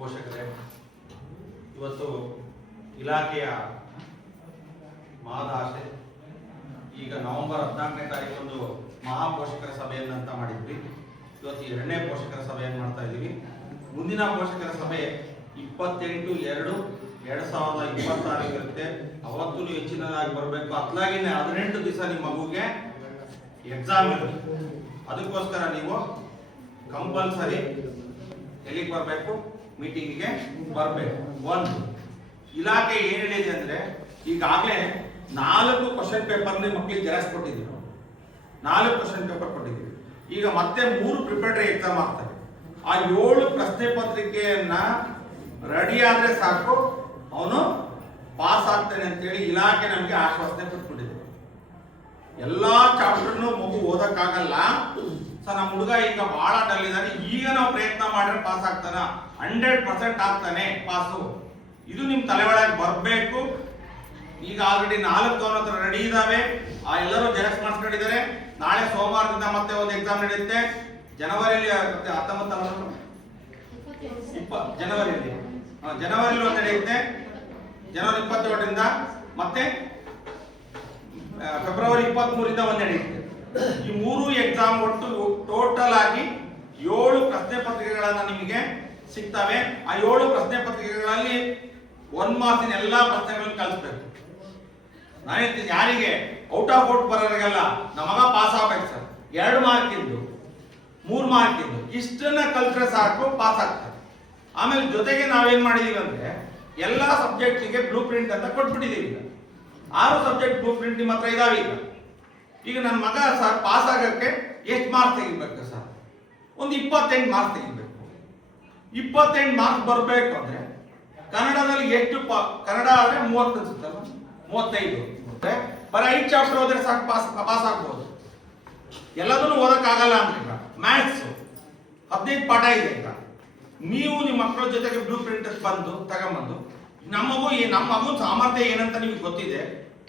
ಪೋಷಕರೇ, ಇವತ್ತು ಇಲಾಖೆಯ ಮಹದಾಸೆ ಈಗ ನವೆಂಬರ್ 14ನೇ ತಾರೀಕಂದು ಮಹಾಪೋಷಕರ ಸಭೆಯನ್ನಂತ ಮಾಡಿದ್ವಿ. ಇವತ್ತು 2ನೇ ಪೋಷಕರ ಸಭೆಯನ್ನು ಮಾಡ್ತಾ ಇದ್ದೀವಿ. ಮುಂದಿನ ಪೋಷಕರ ಸಭೆ 28/2/2026 ಇರುತ್ತೆ. ಅವತ್ತು ನೀವು ಹೆಚ್ಚಿನದಾಗಿ ಬರಬೇಕು. ಅತ್ಲಾಗಿನೇ 18 ದಿವಸ ನಿಮ್ಮ ಮಗುಗೆ ಎಕ್ಸಾಮ್ ಇರುತ್ತೆ. ಅದಕ್ಕೋಸ್ಕರ ನೀವು ಕಂಪಲ್ಸರಿ ಎಲ್ಲಿಗೆ ಬರಬೇಕು? ಮೀಟಿಂಗಿಗೆ ಬರಬೇಕು. ಒಂದು ಇಲಾಖೆ ಏನು ಹೇಳಿದೆ ಅಂದ್ರೆ, ಈಗಾಗಲೇ 4 ಕ್ವಶನ್ ಪೇಪರ್ ಮಕ್ಕಳಿಗೆ ಜೆರಾಕ್ಸ್ ಕೊಟ್ಟಿದ್ದೀವಿ. 4 ಕ್ವಶನ್ ಪೇಪರ್ ಕೊಟ್ಟಿದ್ದೀವಿ. ಈಗ ಮತ್ತೆ 3 ಪ್ರಿಪರೇಟರಿ ಎಕ್ಸಾಮ್ ಆಗ್ತವೆ. ಆ 7 ಪ್ರಶ್ನೆ ಪತ್ರಿಕೆಯನ್ನ ರೆಡಿ ಆದ್ರೆ ಸಾಕು, ಅವನು ಪಾಸ್ ಆಗ್ತಾನೆ ಅಂತೇಳಿ ಇಲಾಖೆ ನಮಗೆ ಆಶ್ವಾಸನೆ ಕೊಟ್ಬಿಟ್ಟಿದೆ. ಎಲ್ಲಾ ಚಾಪ್ಟರ್ನು ಮಗು ಓದಕ್ಕಾಗಲ್ಲ ಸರ್, ನಮ್ಮ ಹುಡುಗ ಈಗ ಬಹಳ ಡಲ್ ಇದ್ದಾನೆ, ಈಗ ನಾವು ಪ್ರಯತ್ನ ಮಾಡಿದ್ರೆ ಪಾಸ್ ಆಗ್ತಾನ, 100% ಆಗ್ತಾನೆ ಪಾಸು. ಇದು ನಿಮ್ ತಲೆ ಒಳಗೆ ಬರಬೇಕು. ಈಗ ಆಲ್ರೆಡಿ 4 ಅವನ ಹತ್ರ ರೆಡಿ ಇದಾವೆ. ಆ ಎಲ್ಲರೂ ಜೆರಾಕ್ಸ್ ಮಾಡಿಸ್ಕೊಂಡಿದ್ದಾರೆ. ನಾಳೆ ಸೋಮವಾರದಿಂದ ಮತ್ತೆ ಒಂದು ಎಕ್ಸಾಮ್ ನಡೆಯುತ್ತೆ. ಜನವರಿಯಲ್ಲಿ 19 ಜನವರಿಯಲ್ಲಿ ಒಂದು ನಡೆಯುತ್ತೆ. ಜನವರಿ 27ರಿಂದ ಮತ್ತೆ ಫೆಬ್ರವರಿ 23ರಿಂದ ಒಂದು ನಡೆಯುತ್ತೆ. ಈ 3 ಎಕ್ಸಾಮ್ ಒಟ್ಟು ಟೋಟಲ್ ಆಗಿ 7 ಪ್ರಶ್ನೆ ಪತ್ರಿಕೆಗಳನ್ನ ನಿಮಗೆ ಸಿಗ್ತವೆ. ಆ 7 ಪ್ರಶ್ನೆ ಪತ್ರಿಕೆಗಳಲ್ಲಿ 1 ಮಾರ್ಕ್ಸಿನ ಎಲ್ಲಾ ಪ್ರಶ್ನೆಗಳನ್ನು ಕಲಿಸ್ಬೇಕು. ನಾನು ಹೇಳ್ತೀನಿ, ಯಾರಿಗೆ ಔಟ್ ಆಫ್ ಔಟ್ ಬರೋರಿಗೆಲ್ಲ ನಮ್ಮ ಮಗ ಪಾಸ್ ಆಗ್ಬೇಕು ಸರ್, 2 ಮಾರ್ಕಿಂದು 3 ಮಾರ್ಕಿಂದು ಇಷ್ಟನ್ನ ಕಲ್ತ್ರೆ ಸಾಕು, ಪಾಸ್ ಆಗ್ತಾರೆ. ಆಮೇಲೆ ಜೊತೆಗೆ ನಾವೇನ್ ಮಾಡಿದೀವಿ ಅಂದ್ರೆ, ಎಲ್ಲಾ ಸಬ್ಜೆಕ್ಟ್ಗೆ ಬ್ಲೂ ಪ್ರಿಂಟ್ ಅಂತ ಕೊಟ್ಬಿಟ್ಟಿದೀವಿ. ಈಗ 6 ಸಬ್ಜೆಕ್ಟ್ ಬ್ಲೂ ಪ್ರಿಂಟ್ ನಿಮ್ಮ ಹತ್ರ ಇದಾವೆ. ಈಗ ನನ್ನ ಮಗ ಸರ್ ಪಾಸ್ ಆಗಕ್ಕೆ ಎಷ್ಟು ಮಾರ್ಕ್ಸ್ ತೆಗಿಬೇಕು ಸರ್? ಒಂದು 28 ಮಾರ್ಕ್ಸ್ ತೆಗಿಬೇಕು. 28 ಮಾರ್ಕ್ಸ್ ಬರಬೇಕು ಅಂದ್ರೆ ಕನ್ನಡದಲ್ಲಿ ಎಷ್ಟು? ಕನ್ನಡ ಆದ್ರೆ 30 ಅನ್ಸುತ್ತಲ್ಲ, 35. ಬರೀ 5 ಚಾಪ್ಟರ್ ಹೋದ್ರೆ ಸಾಕು, ಪಾಸ್ ಆಗ್ಬೋದು. ಎಲ್ಲದನ್ನು ಓದಕ್ಕಾಗಲ್ಲ ಅಂತ. ಈಗ ಮ್ಯಾಥ್ಸ್ 15 ಪಾಠ ಇದೆ. ಈಗ ನೀವು ನಿಮ್ಮ ಮಕ್ಕಳ ಜೊತೆಗೆ ಬ್ಲೂ ಪ್ರಿಂಟ್ ಬಂದು ತಗೊಂಬಂದು, ನಮ್ಮ ಮಗು ಸಾಮರ್ಥ್ಯ ಏನಂತ ನಿಮ್ಗೆ ಗೊತ್ತಿದೆ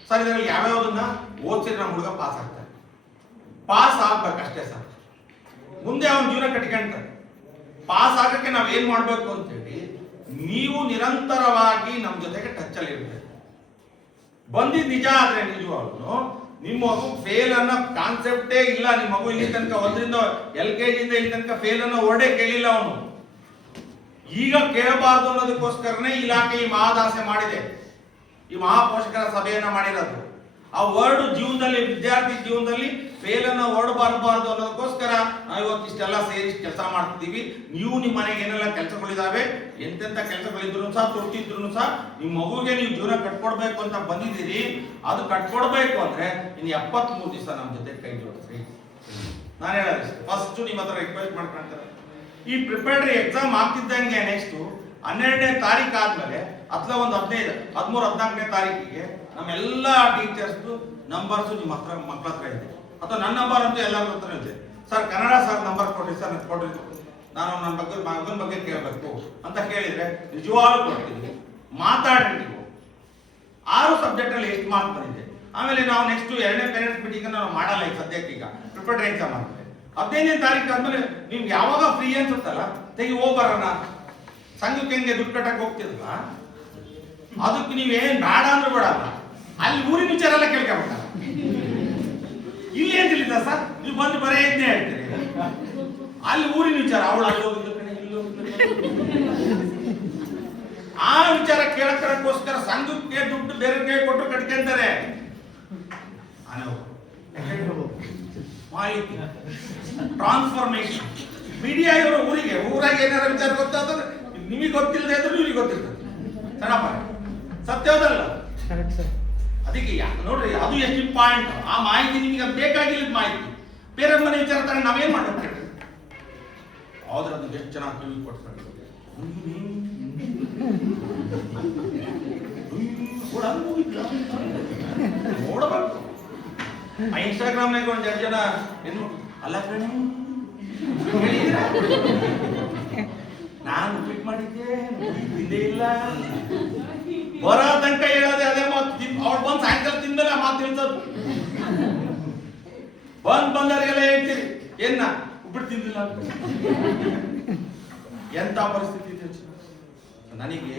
ಸರ್, ಇದರಲ್ಲಿ ಯಾವ್ಯಾವುದನ್ನ ಓದಿಸಿದ್ರೆ ನಮ್ಮ ಹುಡುಗ ಪಾಸ್ ಆಗ್ತಾರೆ. ಪಾಸ್ ಆಗ್ಬೇಕಷ್ಟೇ ಸರ್, ಮುಂದೆ ಅವನ ಜೀವನ ಕಟ್ಕೊಂತಾರೆ. ಪಾಸ್ ಆಗಕ್ಕೆ ನಾವ್ ಏನ್ ಮಾಡ್ಬೇಕು ಅಂತೇಳಿ, ನೀವು ನಿರಂತರವಾಗಿ ನಮ್ಮ ಜೊತೆಗೆ ಟಚ್ ಅಲ್ಲಿ ಇರ್ಬೇಕು. ಬಂದಿದ್ ನಿಜ ಆದ್ರೆ ನಿಜವಾಗ್ಲೂ ನಿಮ್ಮ ಮಗು ಫೇಲ್ ಅನ್ನೋ ಕಾನ್ಸೆಪ್ಟೇ ಇಲ್ಲ. ನಿಮ್ಮ ಮಗು ಇಲ್ಲಿ ತನಕ 1ರಿಂದ LKG ಇಂದ ಇಲ್ಲಿ ತನಕ ಫೇಲ್ ಅನ್ನೋ ವರ್ಡೇ ಕೇಳಿಲ್ಲ ಅವನು. ಈಗ ಕೇಳಬಾರ್ದು ಅನ್ನೋದಕ್ಕೋಸ್ಕರನೇ ಇಲಾಖೆ ಈ ಮಹಾದಾಸೆ ಮಾಡಿದೆ, ಈ ಮಹಾಪೋಷಕರ ಸಭೆಯನ್ನ ಮಾಡಿರೋದು. ಆ ವರ್ಡ್ ಜೀವನದಲ್ಲಿ, ವಿದ್ಯಾರ್ಥಿ ಜೀವನದಲ್ಲಿ ಫೇಲ್ ಅನ್ನೋ ವರ್ಡ್ ಬರಬಾರ್ದು ಅನ್ನೋದಕ್ಕೋಸ್ಕರ ನಾವು ಇವತ್ತು ಇಷ್ಟೆಲ್ಲ ಸೇರಿ ಕೆಲಸ ಮಾಡ್ತಿದ್ದೀವಿ. ನೀವು ನಿಮ್ಮ ಮನೆಗೆ ಏನೆಲ್ಲ ಕೆಲಸಗಳಿದಾವೆ, ಎಂತೆಂತ ಕೆಲಸಗಳಿದ್ರು ಸಹ, ತೊಟ್ಟಿದ್ರು ಸಹ ನಿಮ್ಮ ಮಗುಗೆ ನೀವು ಜೀವನ ಕಟ್ಕೊಡ್ಬೇಕು ಅಂತ ಬಂದಿದ್ದೀರಿ. ಅದು ಕಟ್ಕೊಡ್ಬೇಕು ಅಂದ್ರೆ ಇನ್ನು 73 ದಿವಸ ನಮ್ಮ ಜೊತೆ ಕೈ ಜೋಡಿಸ್ರಿ. ನಾನು ಹೇಳೋದು ಫಸ್ಟ್ ನಿಮ್ಮ ಹತ್ರ ರಿಕ್ವೆಸ್ಟ್ ಮಾಡ್ಕೊಂತಾರೆ. ಈ ಪ್ರಿಪರೇಟರಿ ಎಕ್ಸಾಮ್ ಆಗ್ತಿದ್ದಂಗೆ ನೆಕ್ಸ್ಟ್ 12ನೇ ತಾರೀಕು ಆದ್ಮೇಲೆ ಅಥವಾ ಒಂದು 15, 13, 14ನೇ ತಾರೀಕಿಗೆ ನಮ್ಮೆಲ್ಲ ಟೀಚರ್ಸ್ ನಂಬರ್ಸ್ ನಿಮ್ಮ ಹತ್ರ ಮಕ್ಕಳ ಹತ್ರ ಇದೆ, ಅಥವಾ ನನ್ನ ನಂಬರ್ ಅಂತೂ ಎಲ್ಲರ ಹತ್ರ ಇದೆ. ಸರ್ ಕನ್ನಡ ಸರ್ ನಂಬರ್ ಕೊಡ್ರಿ ಸರ್, ಕೊಡ್ರಿ, ನಾನು ನನ್ನ ಮಗನ ಬಗ್ಗೆ ಕೇಳಬೇಕು ಅಂತ ಕೇಳಿದ್ರೆ ನಿಜವಾಗ್ಲೂ ಕೊಡ್ತೀವಿ. ಮಾತಾಡ್ರಿ ನೀವು. 6 ಸಬ್ಜೆಕ್ಟ್ ಅಲ್ಲಿ ಎಷ್ಟು ಮಾರ್ಕ್ ಬಂದಿದೆ. ಆಮೇಲೆ ನಾವು ನೆಕ್ಸ್ಟ್ 2ನೇ ಪೇರೆಂಟ್ಸ್ ಮೀಟಿಂಗ್ ನಾವು ಮಾಡಲ್ಲ. ಈಗ ಸದ್ಯಕ್ಕೆ ಈಗ ಪ್ರಿಪರೇಟರಿ ಎಕ್ಸಾಮ್ ಆಗುತ್ತೆ. 15ನೇ ತಾರೀಕು ಆದ್ಮೇಲೆ ನಿಮ್ಗೆ ಯಾವಾಗ ಫ್ರೀ ಅನ್ಸುತ್ತಲ್ಲ ತೆಗಿ ಹೋಗ್ಬರೋಣ. ಸಂಘಕ್ಕೆ ಹೆಂಗೆ ದುಡ್ಡು ಕಟ್ಟಕ್ಕೆ ಹೋಗ್ತಿರಲ್ಲ, ಅದಕ್ಕೆ ನೀವೇನ್ ಬೇಡ ಅಂದ್ರೆ ಬೇಡಲ್ಲ, ಅಲ್ಲಿ ಊರಿನ ವಿಚಾರ ಎಲ್ಲ ಕೇಳ್ಕೊಬೇಕಲ್ಲ. ಇಲ್ಲಿ ಏನ್ ತಿಳಿದ ಸರ್, ನೀವು ಬಂದು ಬರೇ ಇದನ್ನೇ ಹೇಳ್ತೀರಿ. ಅಲ್ಲಿ ಊರಿನ ವಿಚಾರ, ಅವಳು ಅಲ್ಲಿ ಹೋಗಿದ್ದು ಕಡೆ, ಇಲ್ಲಿ ಹೋಗಿದ್ದು, ಆ ವಿಚಾರ ಕೇಳಕ್ಕೋಸ್ಕರ ಸಂಘಕ್ಕೆ ದುಡ್ಡು ಬೇರೆ ಕೈ ಕೊಟ್ಟು ಕಟ್ಕೊಂತಾರೆ. ಮಾಹಿತಿ ಟ್ರಾನ್ಸ್ಫಾರ್ಮೇಶನ್ ಮೀಡಿಯಾ ಇವರು ಊರಾಗ ಏನಾರ ವಿಚಾರ ಗೊತ್ತಾದ್ರೆ ನಿಮಗೆ ಗೊತ್ತಿಲ್ಲದೆ ಅಂದ್ರೆ ನಿಮಗೆ ಗೊತ್ತಿರ್ತದೆ. ಸಣ್ಣಪ್ಪ ಸತ್ಯವದಲ್ಲ. ಅದಕ್ಕೆ ನೋಡ್ರಿ, ಅದು ಎಷ್ಟು ಇಂಪಾರ್ಟೆಂಟ್. ಆ ಮಾಹಿತಿ ನಿಮಗೆ ಬೇಕಾಗಿಲ್ಲ ಮಾಹಿತಿ. ಬೇರೆ ಮನೆ ವಿಚಾರ ತಗೊಂಡು ನಾವೇನ್ ಮಾಡ್ಬೇಕು ಹೇಳ್ರಿ. ಆದ್ರೆ ಅದಕ್ಕೆ ಎಷ್ಟು ಚೆನ್ನಾಗಿ ಕಿವಿ ಕೊಡ್ತಾರೆ. ನೋಡಬೇಕು. ಇನ್ಸ್ಟಾಗ್ರಾಮ್ನಾಗ ಒಂದು 2 ಜನ ಏನು ಅಲ್ಲ ಕಣೆ ನಾನು ಟ್ವೀಟ್ ಮಾಡಿದ್ದೆ, ತಿಂದೇ ಇಲ್ಲ, ಬರೋ ತನಕ ಹೇಳೋದೆ ಅದೇ ಮಾತು. ಅವ್ರು ಬಂದು ಸಾಯಂಕಾಲ ತಿಂದಲ್ಲ ಮಾತು ತಿಳ್ಸೋದು. ಬಂದವರಿಗೆಲ್ಲ ಹೇಳ್ತೀರಿ ಏನ ಉಪ್ಪಿಟ್ಟು ತಿಂದಿಲ್ಲ. ಎಂತ ಪರಿಸ್ಥಿತಿ ಇದೆ. ನನಗೆ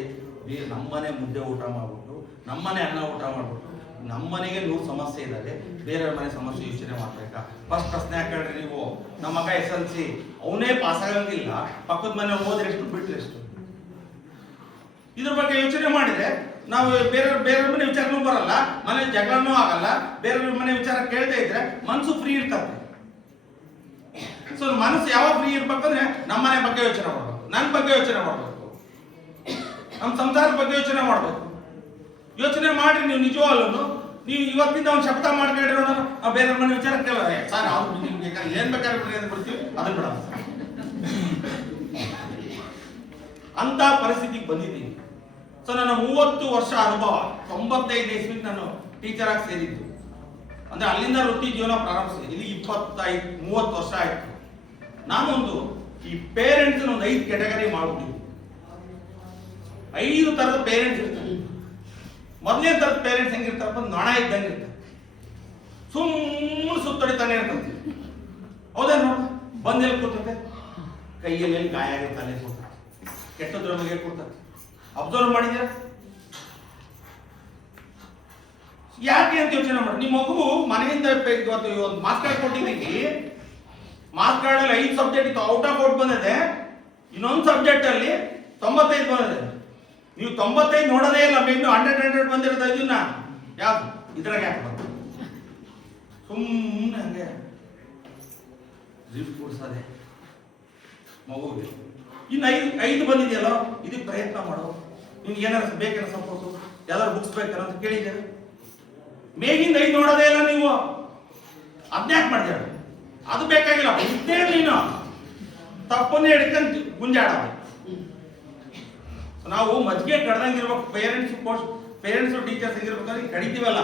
ನಮ್ಮನೆ ಮುದ್ದೆ ಊಟ ಮಾಡ್ಬಿಟ್ಟು, ನಮ್ಮನೆ ಅನ್ನ ಊಟ ಮಾಡ್ಬಿಟ್ಟು, ನಮ್ಮನೆಗೆ 100 ಸಮಸ್ಯೆ ಇದ್ದಾರೆ, ಬೇರೆಯವ್ರ ಮನೆ ಸಮಸ್ಯೆ ಯೋಚನೆ ಮಾಡ್ಬೇಕಾ? ಫಸ್ಟ್ ಪ್ರಶ್ನೆ ಹಾಕಳ್ರಿ ನೀವು. ನಮ್ಮ ಮಗ SLC ಅವನೇ ಪಾಸ್ ಆಗಂಗಿಲ್ಲ, ಪಕ್ಕದ ಮನೆ ಹೋದ್ರೆ ಎಷ್ಟು ಬಿಟ್ರೆ ಎಷ್ಟು? ಇದ್ರ ಬಗ್ಗೆ ಯೋಚನೆ ಮಾಡಿದ್ರೆ ನಾವು ಬೇರೆಯವ್ರ ಮನೆ ವಿಚಾರನೂ ಬರಲ್ಲ, ಮನೆ ಜಗಳನೂ ಆಗಲ್ಲ, ಬೇರೆಯವ್ರ ಮನೆ ವಿಚಾರ ಕೇಳ್ತಾ ಇದ್ರೆ ಮನಸ್ಸು ಫ್ರೀ ಇರ್ತದೆ. ಸೊ ಮನಸ್ಸು ಯಾವಾಗ ಫ್ರೀ ಇರ್ಬೇಕಂದ್ರೆ ನಮ್ಮನೆ ಬಗ್ಗೆ ಯೋಚನೆ ಮಾಡ್ಬೇಕು, ನನ್ನ ಬಗ್ಗೆ ಯೋಚನೆ ಮಾಡ್ಬೇಕು, ನಮ್ಮ ಸಂಸಾರದ ಬಗ್ಗೆ ಯೋಚನೆ ಮಾಡ್ಬೇಕು. ಯೋಚನೆ ಮಾಡಿ ನೀವು ನಿಜವಾಗ್ಲೂ ನೀವು ಇವತ್ತಿಂದ ಒಂದು ಶಬ್ದ ಮಾಡ್ಕೊಂಡಿರೋಣ, ಬೇರೆ ಮನೆ ವಿಚಾರ ಕೇಳೋಣ ಸರ್, ಅವ್ರು ನಿಮ್ಗೆ ಏನ್ ಬೇಕಾದ್ರೆ ಬರ್ತೀವಿ ಅದನ್ನ ಬಿಡ ಅಂತ ಪರಿಸ್ಥಿತಿಗೆ ಬಂದಿದ್ದೀನಿ. ಸೊ ನನ್ನ 30 ವರ್ಷ ಅನುಭವ, 95 ಇಸ್ವಿಗೆ ನಾನು ಟೀಚರ್ ಆಗಿ ಸೇರಿದ್ದು. ಅಂದ್ರೆ ಅಲ್ಲಿಂದ ವೃತ್ತಿ ಜೀವನ ಪ್ರಾರಂಭಿಸಿದೆ. ಇಲ್ಲಿ 25-30 ವರ್ಷ ಆಯ್ತು. ನಾನೊಂದು ಈ ಪೇರೆಂಟ್ಸ್ ಒಂದು 5 ಕ್ಯಾಟಗರಿ ಮಾಡ್ಬಿಟ್ಟಿದ್ವಿ. 5 ತರದ ಪೇರೆಂಟ್ಸ್ ಇರ್ತಾರೆ. ಮೊದಲನೇ ತರದ ಪೇರೆಂಟ್ಸ್ ಹೆಂಗಿರ್ತಾರಪ್ಪ, ನೊಣ ಇದ್ದಂಗೆ ಇರ್ತಾರೆ, ಸುಮ್ಮನೆ ಸುತ್ತೊಡಿತಾನೆ ಇರ್ತದೆ. ಹೌದಾ? ನೋಡ ಬಂದೆಲ್ಲಿ ಕೂರ್ತದೆ, ಕೈಯಲ್ಲಿ ಎಲ್ಲಿ ಗಾಯ ಆಗಿರ್ತಾನೆ ಕೂರ್ತಾರೆ, ಕೆಟ್ಟದ್ರ ಬಗ್ಗೆ ಕೂರ್ತಾರೆ. ಅಬ್ಸರ್ವ್ ಮಾಡಿದ್ರೆ ಯಾಕೆ ಅಂತ ಯೋಚನೆ ಮಾಡಿ. ನಿಮ್ಮ ಮಗು ಮನೆಯಿಂದ ಇವತ್ತು ಮಾರ್ಕ್ಸ್ ಕಾರ್ಡ್ ಕೊಟ್ಟಿದ್ದೀವಿ, ಮಾರ್ಕ್ಸ್ ಕಾರ್ಡ್ ಅಲ್ಲಿ 5 ಸಬ್ಜೆಕ್ಟ್ ಇತ್ತು, ಔಟ್ ಆಫ್ ಔಟ್ ಬಂದಿದೆ. ಇನ್ನೊಂದು ಸಬ್ಜೆಕ್ಟ್ ಅಲ್ಲಿ 95 ಬಂದಿದೆ. ನೀವು 95 ನೋಡೋದೇ ಇಲ್ಲ, ಮೇನು 100 ಬಂದಿರೋದು. ಇದನ್ನ ಯಾವ್ದು ಇದ್ರಾಗ ಯಾಕೆ ಬಂತು? ಸುಮ್ಮನೆ ಹಂಗೆ ಲಿಫ್ಟ್ ಕೊಡ್ಸದೆ ಮಗುವಿಗೆ. ಇನ್ನು 5 ಬಂದಿದೆಯಲ್ಲ, ಇದಕ್ಕೆ ಪ್ರಯತ್ನ ಮಾಡೋ. ನಿಮ್ಗೆ ಏನಾರು ಬೇಕೇನೋ ಸಪೋರ್ಟು, ಯಾವ್ದಾದ್ರು ಬುಕ್ಸ್ ಬೇಕಲ್ಲ ಅಂತ ಕೇಳಿದ್ದೀರ. ಮೇಗಿಂದ 5 ನೋಡೋದೇ ಇಲ್ಲ ನೀವು, ಅದ್ನ್ಯಾಕೆ ಮಾಡ್ತೀರ? ಅದು ಬೇಕಾಗಿಲ್ಲ, ಇದ್ದೇಳಿ ನೀನು ತಪ್ಪನ್ನೇ ಹಿಡ್ಕೊಂಡು ಗುಂಜಾಡ. ನಾವು ಮಜ್ಜಿಗೆ ಕಡ್ದಂಗಿರ್ಬೇಕು. ಪೇರೆಂಟ್ಸ್ ಟೀಚರ್ಸ್ ಹೆಂಗಿರ್ಬೇಕಂದ್ರೆ ಕಡಿತೀವಲ್ಲ,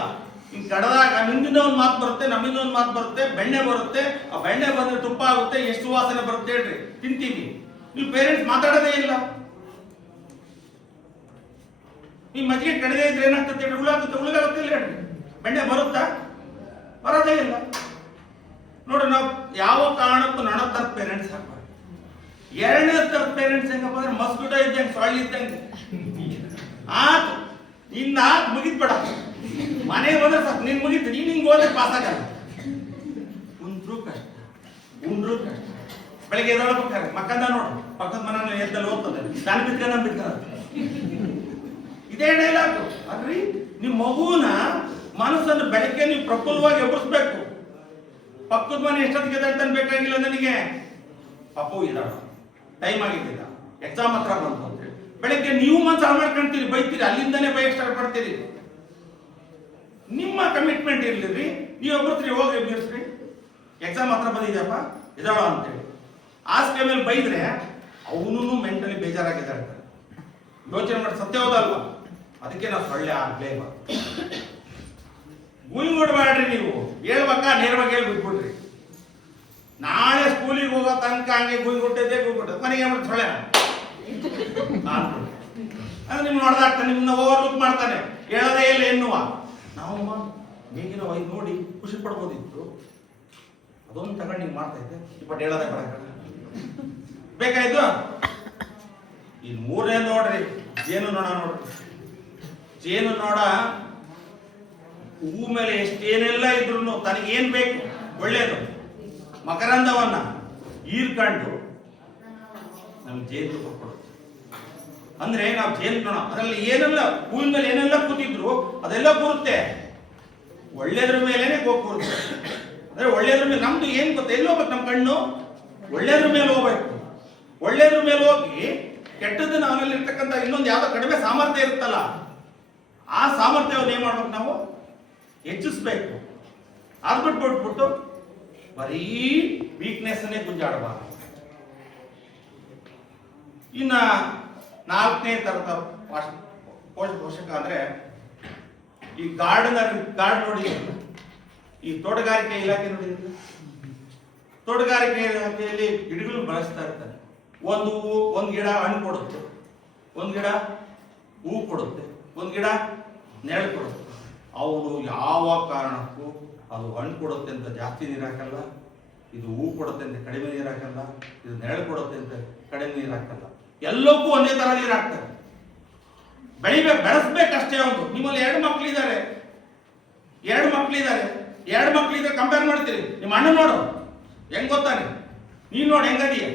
ಹಿಂಗೆ ಕಡ್ದಾಗ ನಿಮ್ಮಿಂದ ಒಂದು ಮಾತು ಬರುತ್ತೆ, ನಮ್ಮಿಂದ ಒಂದು ಮಾತು ಬರುತ್ತೆ, ಬೆಣ್ಣೆ ಬರುತ್ತೆ. ಆ ಬೆಣ್ಣೆ ಬಂದ್ರೆ ತುಪ್ಪ ಆಗುತ್ತೆ, ಎಷ್ಟು ವಾಸನೆ ಬರುತ್ತೆ ಹೇಳ್ರಿ, ತಿಂತೀವಿ. ನೀವು ಪೇರೆಂಟ್ಸ್ ಮಾತಾಡೋದೇ ಇಲ್ಲ. ನೀವು ಮಜ್ಜಿಗೆ ಕಡದೇ ಇದ್ರೆ ಏನಾಗ್ತದೆ ಹೇಳಿ? ಉಳುಗಾಗುತ್ತೆ ಇಲ್ಲ ಹೇಳ್ರಿ. ಬೆಣ್ಣೆ ಬರುತ್ತಾ? ಬರೋದೇ ಇಲ್ಲ. ನೋಡ್ರಿ, ನಾವು ಯಾವ ಕಾರಣಕ್ಕೂ ನನ್ನ ತರದ ಪೇರೆಂಟ್ಸ್ ಹಾಕ್ಬಾರ್ದು. 2ನೇ ತರದ ಪೇರೆಂಟ್ಸ್ ಹೆಂಗಪ್ಪ ಅಂದ್ರೆ ಮಸ್ಕಿಟೋ ಇದ್ದಂಗೆ, ಸೊಳ್ಳೆ ಇದ್ದಂಗೆ. ಆತು ಇನ್ನ ಮುಗಿದ್ಬೇಡ, ಮನೆಗೆ ಬಂದ್ರೆ ಸಾಕು, ನೀನ್ ಮುಗಿತು. ನೀನ್ ಹಿಂಗೆ ಹೋದ್ರೆ ಪಾಸ್ ಆಗಲ್ಲ. ಉಂಡ್ರು ಕಷ್ಟ, ಉಂಡ್ರು ಕಷ್ಟ. ಬೆಳಗ್ಗೆ ಎದೊಳಬೇಕಾರೆ ಮಕ್ಕಂದ ನೋಡು, ಪಕ್ಕದ ಮನೆ ಎದ್ದಲ್ಲಿ ಹೋಗ್ತದೆ, ನಾನು ಬಿದ್ದ ಇದೇ ಡೈಲಾಗು. ಅಲ್ರಿ, ನಿಮ್ ಮಗುನ ಮನಸ್ಸನ್ನು ಬೆಳಗ್ಗೆ ನೀವು ಪ್ರಫುಲ್ಲವಾಗಿ ಎಬ್ಬರಿಸ್ಬೇಕು. ಪಕ್ಕದ ಮನೆ ಎಷ್ಟೊತ್ತಿಗೆ ಅಂತ ಬೇಕಾಗಿಲ್ಲ ನನಗೆ. ಪಪ್ಪು ಇದ್ದಾಳ, ಟೈಮ್ ಆಗಿದ್ದಿಲ್ಲ, ಎಕ್ಸಾಮ್ ಹತ್ರ ಬಂತು ಅಂತೇಳಿ ಬೆಳಗ್ಗೆ ನೀವು ಮನ್ಸು ಹಾಳು ಮಾಡ್ಕೊಂತೀರಿ, ಬೈತೀರಿ, ಅಲ್ಲಿಂದಾನೆ ಬೈಕ್ ಸ್ಟಾರ್ಟ್ ಮಾಡ್ತೀರಿ. ನಿಮ್ಮ ಕಮಿಟ್ಮೆಂಟ್ ಇರ್ಲಿರಿ, ನೀವು ಒಬ್ಬರ್ತೀರಿ, ಹೋಗಿ ಬೀರ್ಸ್ರಿ. ಎಕ್ಸಾಮ್ ಹತ್ರ ಬಂದಿದ್ಯಪ್ಪ ಇದಾಳ ಅಂತೇಳಿ ಆಸ್ಕೆ ಮೇಲೆ ಬೈದ್ರೆ ಅವನು ಮೆಂಟಲಿ ಬೇಜಾರಾಗಿದ್ದಾರೆ. ಯೋಚನೆ ಮಾಡಿ ಸತ್ಯ ಹೋದಲ್ವಾ? ಅದಕ್ಕೆ ನಾವು ಸೊಳ್ಳೆ ಆಗ್ಲೇಬಾರ್ದು. ಗುಂಗೊಡ್ಬೇಡ್ರಿ. ನೀವು ಹೇಳ್ಬೇಕಾ ನೇರವಾಗಿ ಹೇಳ್ಬಿಟ್ಬಿಡ್ರಿ. ನಾಳೆ ಸ್ಕೂಲಿಗೆ ಹೋಗೋ ತನಕ ಹಂಗೆ ಗುಂಗೊಟ್ಟಿದ್ದೆ ಮನೆಗೆ ಸೊಳ್ಳೆ ಅಂದ್ರೆ ನಿಮ್ಗೆ ನೋಡ್ದಾಗ್ತಾನೆ, ನಿಮ್ಮನ್ನ ಓವರ್ಲುಕ್ ಮಾಡ್ತಾನೆ, ಹೇಳೋದೇ ಇಲ್ಲ ಎನ್ನುವ. ನಾವು ಮೇಗಿನ 5 ನೋಡಿ ಖುಷಿ ಪಡ್ಬೋದಿತ್ತು, ಅದೊಂದು ತಗೊಂಡು ನೀವು ಮಾಡ್ತಾ ಇದ್ದೆ. ಬಟ್ ಹೇಳೋದೇ ಬರಲ್ಲ, ಬೇಕಾಯ್ತು. ಈ 3ನೇ ನೋಡ್ರಿ, ಜೇನು ನೋಡ ನೋಡ್ರಿ. ಜೇನು ನೋಡ ಹೂ ಮೇಲೆ ಎಷ್ಟೇನೆಲ್ಲ ಇದ್ರು ತನಗೇನ್ ಬೇಕು ಒಳ್ಳೇದು ಮಕರಂದವನ್ನ ಹೀರ್ಕೊಂಡು ನಮ್ಗೆ ಜೇನು ಕೊಡುತ್ತೆ. ಅಂದ್ರೆ ನಾವು ಜೇನು ನೋಡ ಅದರಲ್ಲಿ ಏನೆಲ್ಲ ಹೂವಿನ ಮೇಲೆ ಏನೆಲ್ಲ ಕೂತಿದ್ರು ಅದೆಲ್ಲ ಕೂರುತ್ತೆ, ಒಳ್ಳೇದ್ರ ಮೇಲೇನೆ ಕೂರುತ್ತೆ. ಅಂದ್ರೆ ಒಳ್ಳೇದ್ರ ಮೇಲೆ ನಮ್ದು ಏನ್ ಗೊತ್ತ, ಎಲ್ಲಿ ಹೋಗ್ಬೇಕು ನಮ್ಮ ಕಣ್ಣು? ಒಳ್ಳೇದ್ರ ಮೇಲೆ ಹೋಗ್ಬೇಕು. ಒಳ್ಳೇದ್ರ ಮೇಲೆ ಹೋಗಿ ಕೆಟ್ಟದ್ದು ನಾವಲ್ಲಿ ಇರ್ತಕ್ಕಂಥ ಇನ್ನೊಂದು ಯಾವ್ದೋ ಕಡಿಮೆ ಸಾಮರ್ಥ್ಯ ಇರುತ್ತಲ್ಲ, ಆ ಸಾಮರ್ಥ್ಯವನ್ನು ಏನ್ ಮಾಡ್ಬೇಕು ನಾವು ಹೆಚ್ಚಿಸ್ಬೇಕು. ಅದು ಬಿಟ್ಬಿಟ್ಟು ಬರೀ ವೀಕ್ನೆಸ್ ಅನ್ನೇ ಗುಂಜಾಡಬಾರ್ದು. ಇನ್ನ 4ನೇ ತರದ ಪೋಷಕ ಅಂದ್ರೆ ಈ ಗಾರ್ಡ್ ನೋಡಿ, ಈ ತೋಟಗಾರಿಕೆ ಇಲಾಖೆ ನೋಡಿ. ತೋಟಗಾರಿಕೆ ಇಲಾಖೆಯಲ್ಲಿ ಗಿಡಗಳು ಬಳಸ್ತಾ ಇರ್ತಾರೆ. ಒಂದು ಗಿಡ ಹಣ್ಣು ಕೊಡುತ್ತೆ, ಒಂದು ಗಿಡ ಹೂ ಕೊಡುತ್ತೆ, ಒಂದು ಗಿಡ ನೆರಳು ಕೊಡುತ್ತೆ. ಅವನು ಯಾವ ಕಾರಣಕ್ಕೂ ಅದು ಹಣ್ಣು ಕೊಡುತ್ತೆ ಅಂತ ಜಾಸ್ತಿ ನೀರು ಹಾಕಲ್ಲ, ಇದು ಹೂ ಕೊಡುತ್ತೆ ಅಂತ ಕಡಿಮೆ ನೀರು ಹಾಕಲ್ಲ, ಇದು ನೆರಳು ಕೊಡುತ್ತೆ ಅಂತ ಕಡಿಮೆ ನೀರು ಹಾಕಲ್ಲ. ಎಲ್ಲಕ್ಕೂ ಒಂದೇ ತರ ನೀರು ಹಾಕ್ತಾರೆ. ಬೆಳೆಸ್ಬೇಕಷ್ಟೇ. ಒಂದು ನಿಮ್ಮಲ್ಲಿ ಎರಡು ಮಕ್ಕಳಿದ್ದಾರೆ, ಕಂಪೇರ್ ಮಾಡ್ತೀರಿ. ನಿಮ್ಮ ಅಣ್ಣ ನೋಡು ಹೆಂಗ್ ಗೊತ್ತಾನೆ, ನೀನು ನೋಡಿ ಹೆಂಗದೀಯ.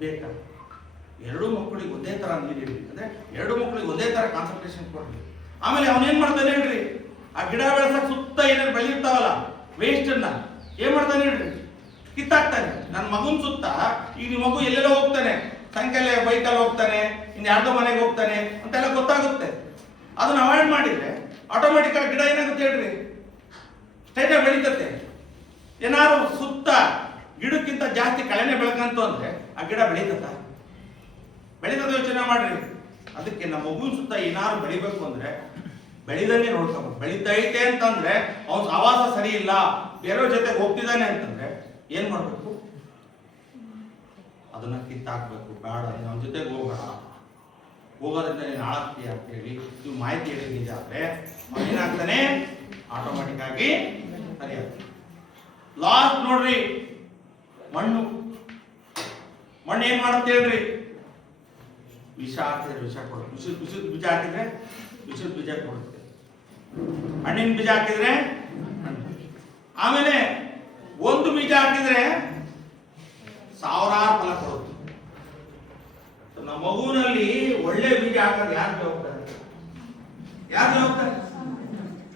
ಬೇಕಾ ಎರಡೂ ಮಕ್ಕಳಿಗೆ ಒಂದೇ ತರ ನೀಡಿರಿ, ಅಂದ್ರೆ ಎರಡೂ ಮಕ್ಕಳಿಗೆ ಒಂದೇ ತರ ಕಾನ್ಸಂಟ್ರೇಷನ್ ಕೊಡ್ರಿ. ಆಮೇಲೆ ಅವನೇನ್ ಮಾಡ್ತಾನೆ ಹೇಳ್ರಿ, ಆ ಗಿಡ ಬೆಳೆಸಕ್ ಸುತ್ತ ಏನೇನು ಬೆಳೆದಿರ್ತಾವಲ್ಲ ವೇಸ್ಟ್ ಅನ್ನ ಏನ್ ಮಾಡ್ತಾನೆ ಹೇಳ್ರಿ, ಕಿತ್ತಾಕ್ತಾನೆ. ನನ್ನ ಮಗನ್ ಸುತ್ತ ಈಗ ನಿಮ್ಮ ಮಗು ಎಲ್ಲೆಲ್ಲೋ ಹೋಗ್ತಾನೆ, ಸಂಖ್ಯೆಲೆ ಬೈಕಲ್ಲಿ ಹೋಗ್ತಾನೆ, ಇನ್ನು ಯಾರ್ದೋ ಮನೆಗೆ ಹೋಗ್ತಾನೆ ಅಂತೆಲ್ಲ ಗೊತ್ತಾಗುತ್ತೆ. ಅದನ್ನ ಅವಾಯ್ಡ್ ಮಾಡಿದ್ರೆ ಆಟೋಮೆಟಿಕ್ ಆಗಿ ಗಿಡ ಏನಾಗುತ್ತೆ ಹೇಳ್ರಿ, ಸ್ಟ್ರೈಟ್ ಆಗಿ ಬೆಳೀತತೆ. ಏನಾದ್ರು ಸುತ್ತ ಗಿಡಕ್ಕಿಂತ ಜಾಸ್ತಿ ಕಳೆನೆ ಬೆಳಕಂತು ಅಂದ್ರೆ ಆ ಗಿಡ ಬೆಳೀತದ ಯೋಚನೆ ಮಾಡ್ರಿ. ಅದಕ್ಕೆ ನಮ್ಮ ಮಗುವಿನ ಸುತ್ತ ಏನಾದ್ರು ಬೆಳಿಬೇಕು ಅಂದ್ರೆ ಬೆಳಿದಂಗೆ ನೋಡ್ಕೋಬೇಕು. ಬೆಳೀತೈತೆ ಅಂತಂದ್ರೆ ಅವ್ನ ಸಹವಾಸ ಸರಿ ಇಲ್ಲ, ಬೇರೆಯವ್ರ ಜೊತೆಗೆ ಹೋಗ್ತಿದ್ದಾನೆ ಅಂತಂದ್ರೆ ಏನ್ ಮಾಡ್ಬೇಕು, ಅದನ್ನ ಕಿತ್ತಾಕ್ಬೇಕು. ಬೇಡ, ನಮ್ಮ ಜೊತೆಗೆ ಹೋಗೋದ್ರಿಂದ ನೀನು ಆಳಕ್ತಿ ಅಂತೇಳಿ ನೀವು ಮಾಹಿತಿ ಹೇಳಿದ್ರೆ ಏನಾಗ್ತಾನೆ, ಆಟೋಮೆಟಿಕ್ ಆಗಿ ಸರಿಯಾಗ್ತದೆ. ಲಾಸ್ಟ್ ನೋಡ್ರಿ, ಮಣ್ಣು ಏನ್ ಮಾಡುತ್ತೆ ಹೇಳ್ರಿ, ವಿಷ ಹಾಕಿದ್ರೆ ವಿಷ ಕೊಡುತ್ತೆ. ವಿಷದ ಬೀಜ ಹಾಕಿದ್ರೆ ವಿಷದ ಬೀಜ ಕೊಡುತ್ತೆ, ಹಣ್ಣಿನ ಬೀಜ ಹಾಕಿದ್ರೆ ಆಮೇಲೆ ಒಂದು ಬೀಜ ಹಾಕಿದ್ರೆ ಸಾವಿರಾರು ಫಲ ಕೊಡುತ್ತೆ. ನಮ್ಮ ಮಗುವಿನಲ್ಲಿ ಒಳ್ಳೆ ಬೀಜ ಹಾಕೋದು ಯಾರು ಜವಾಬ್ದಾರಿ?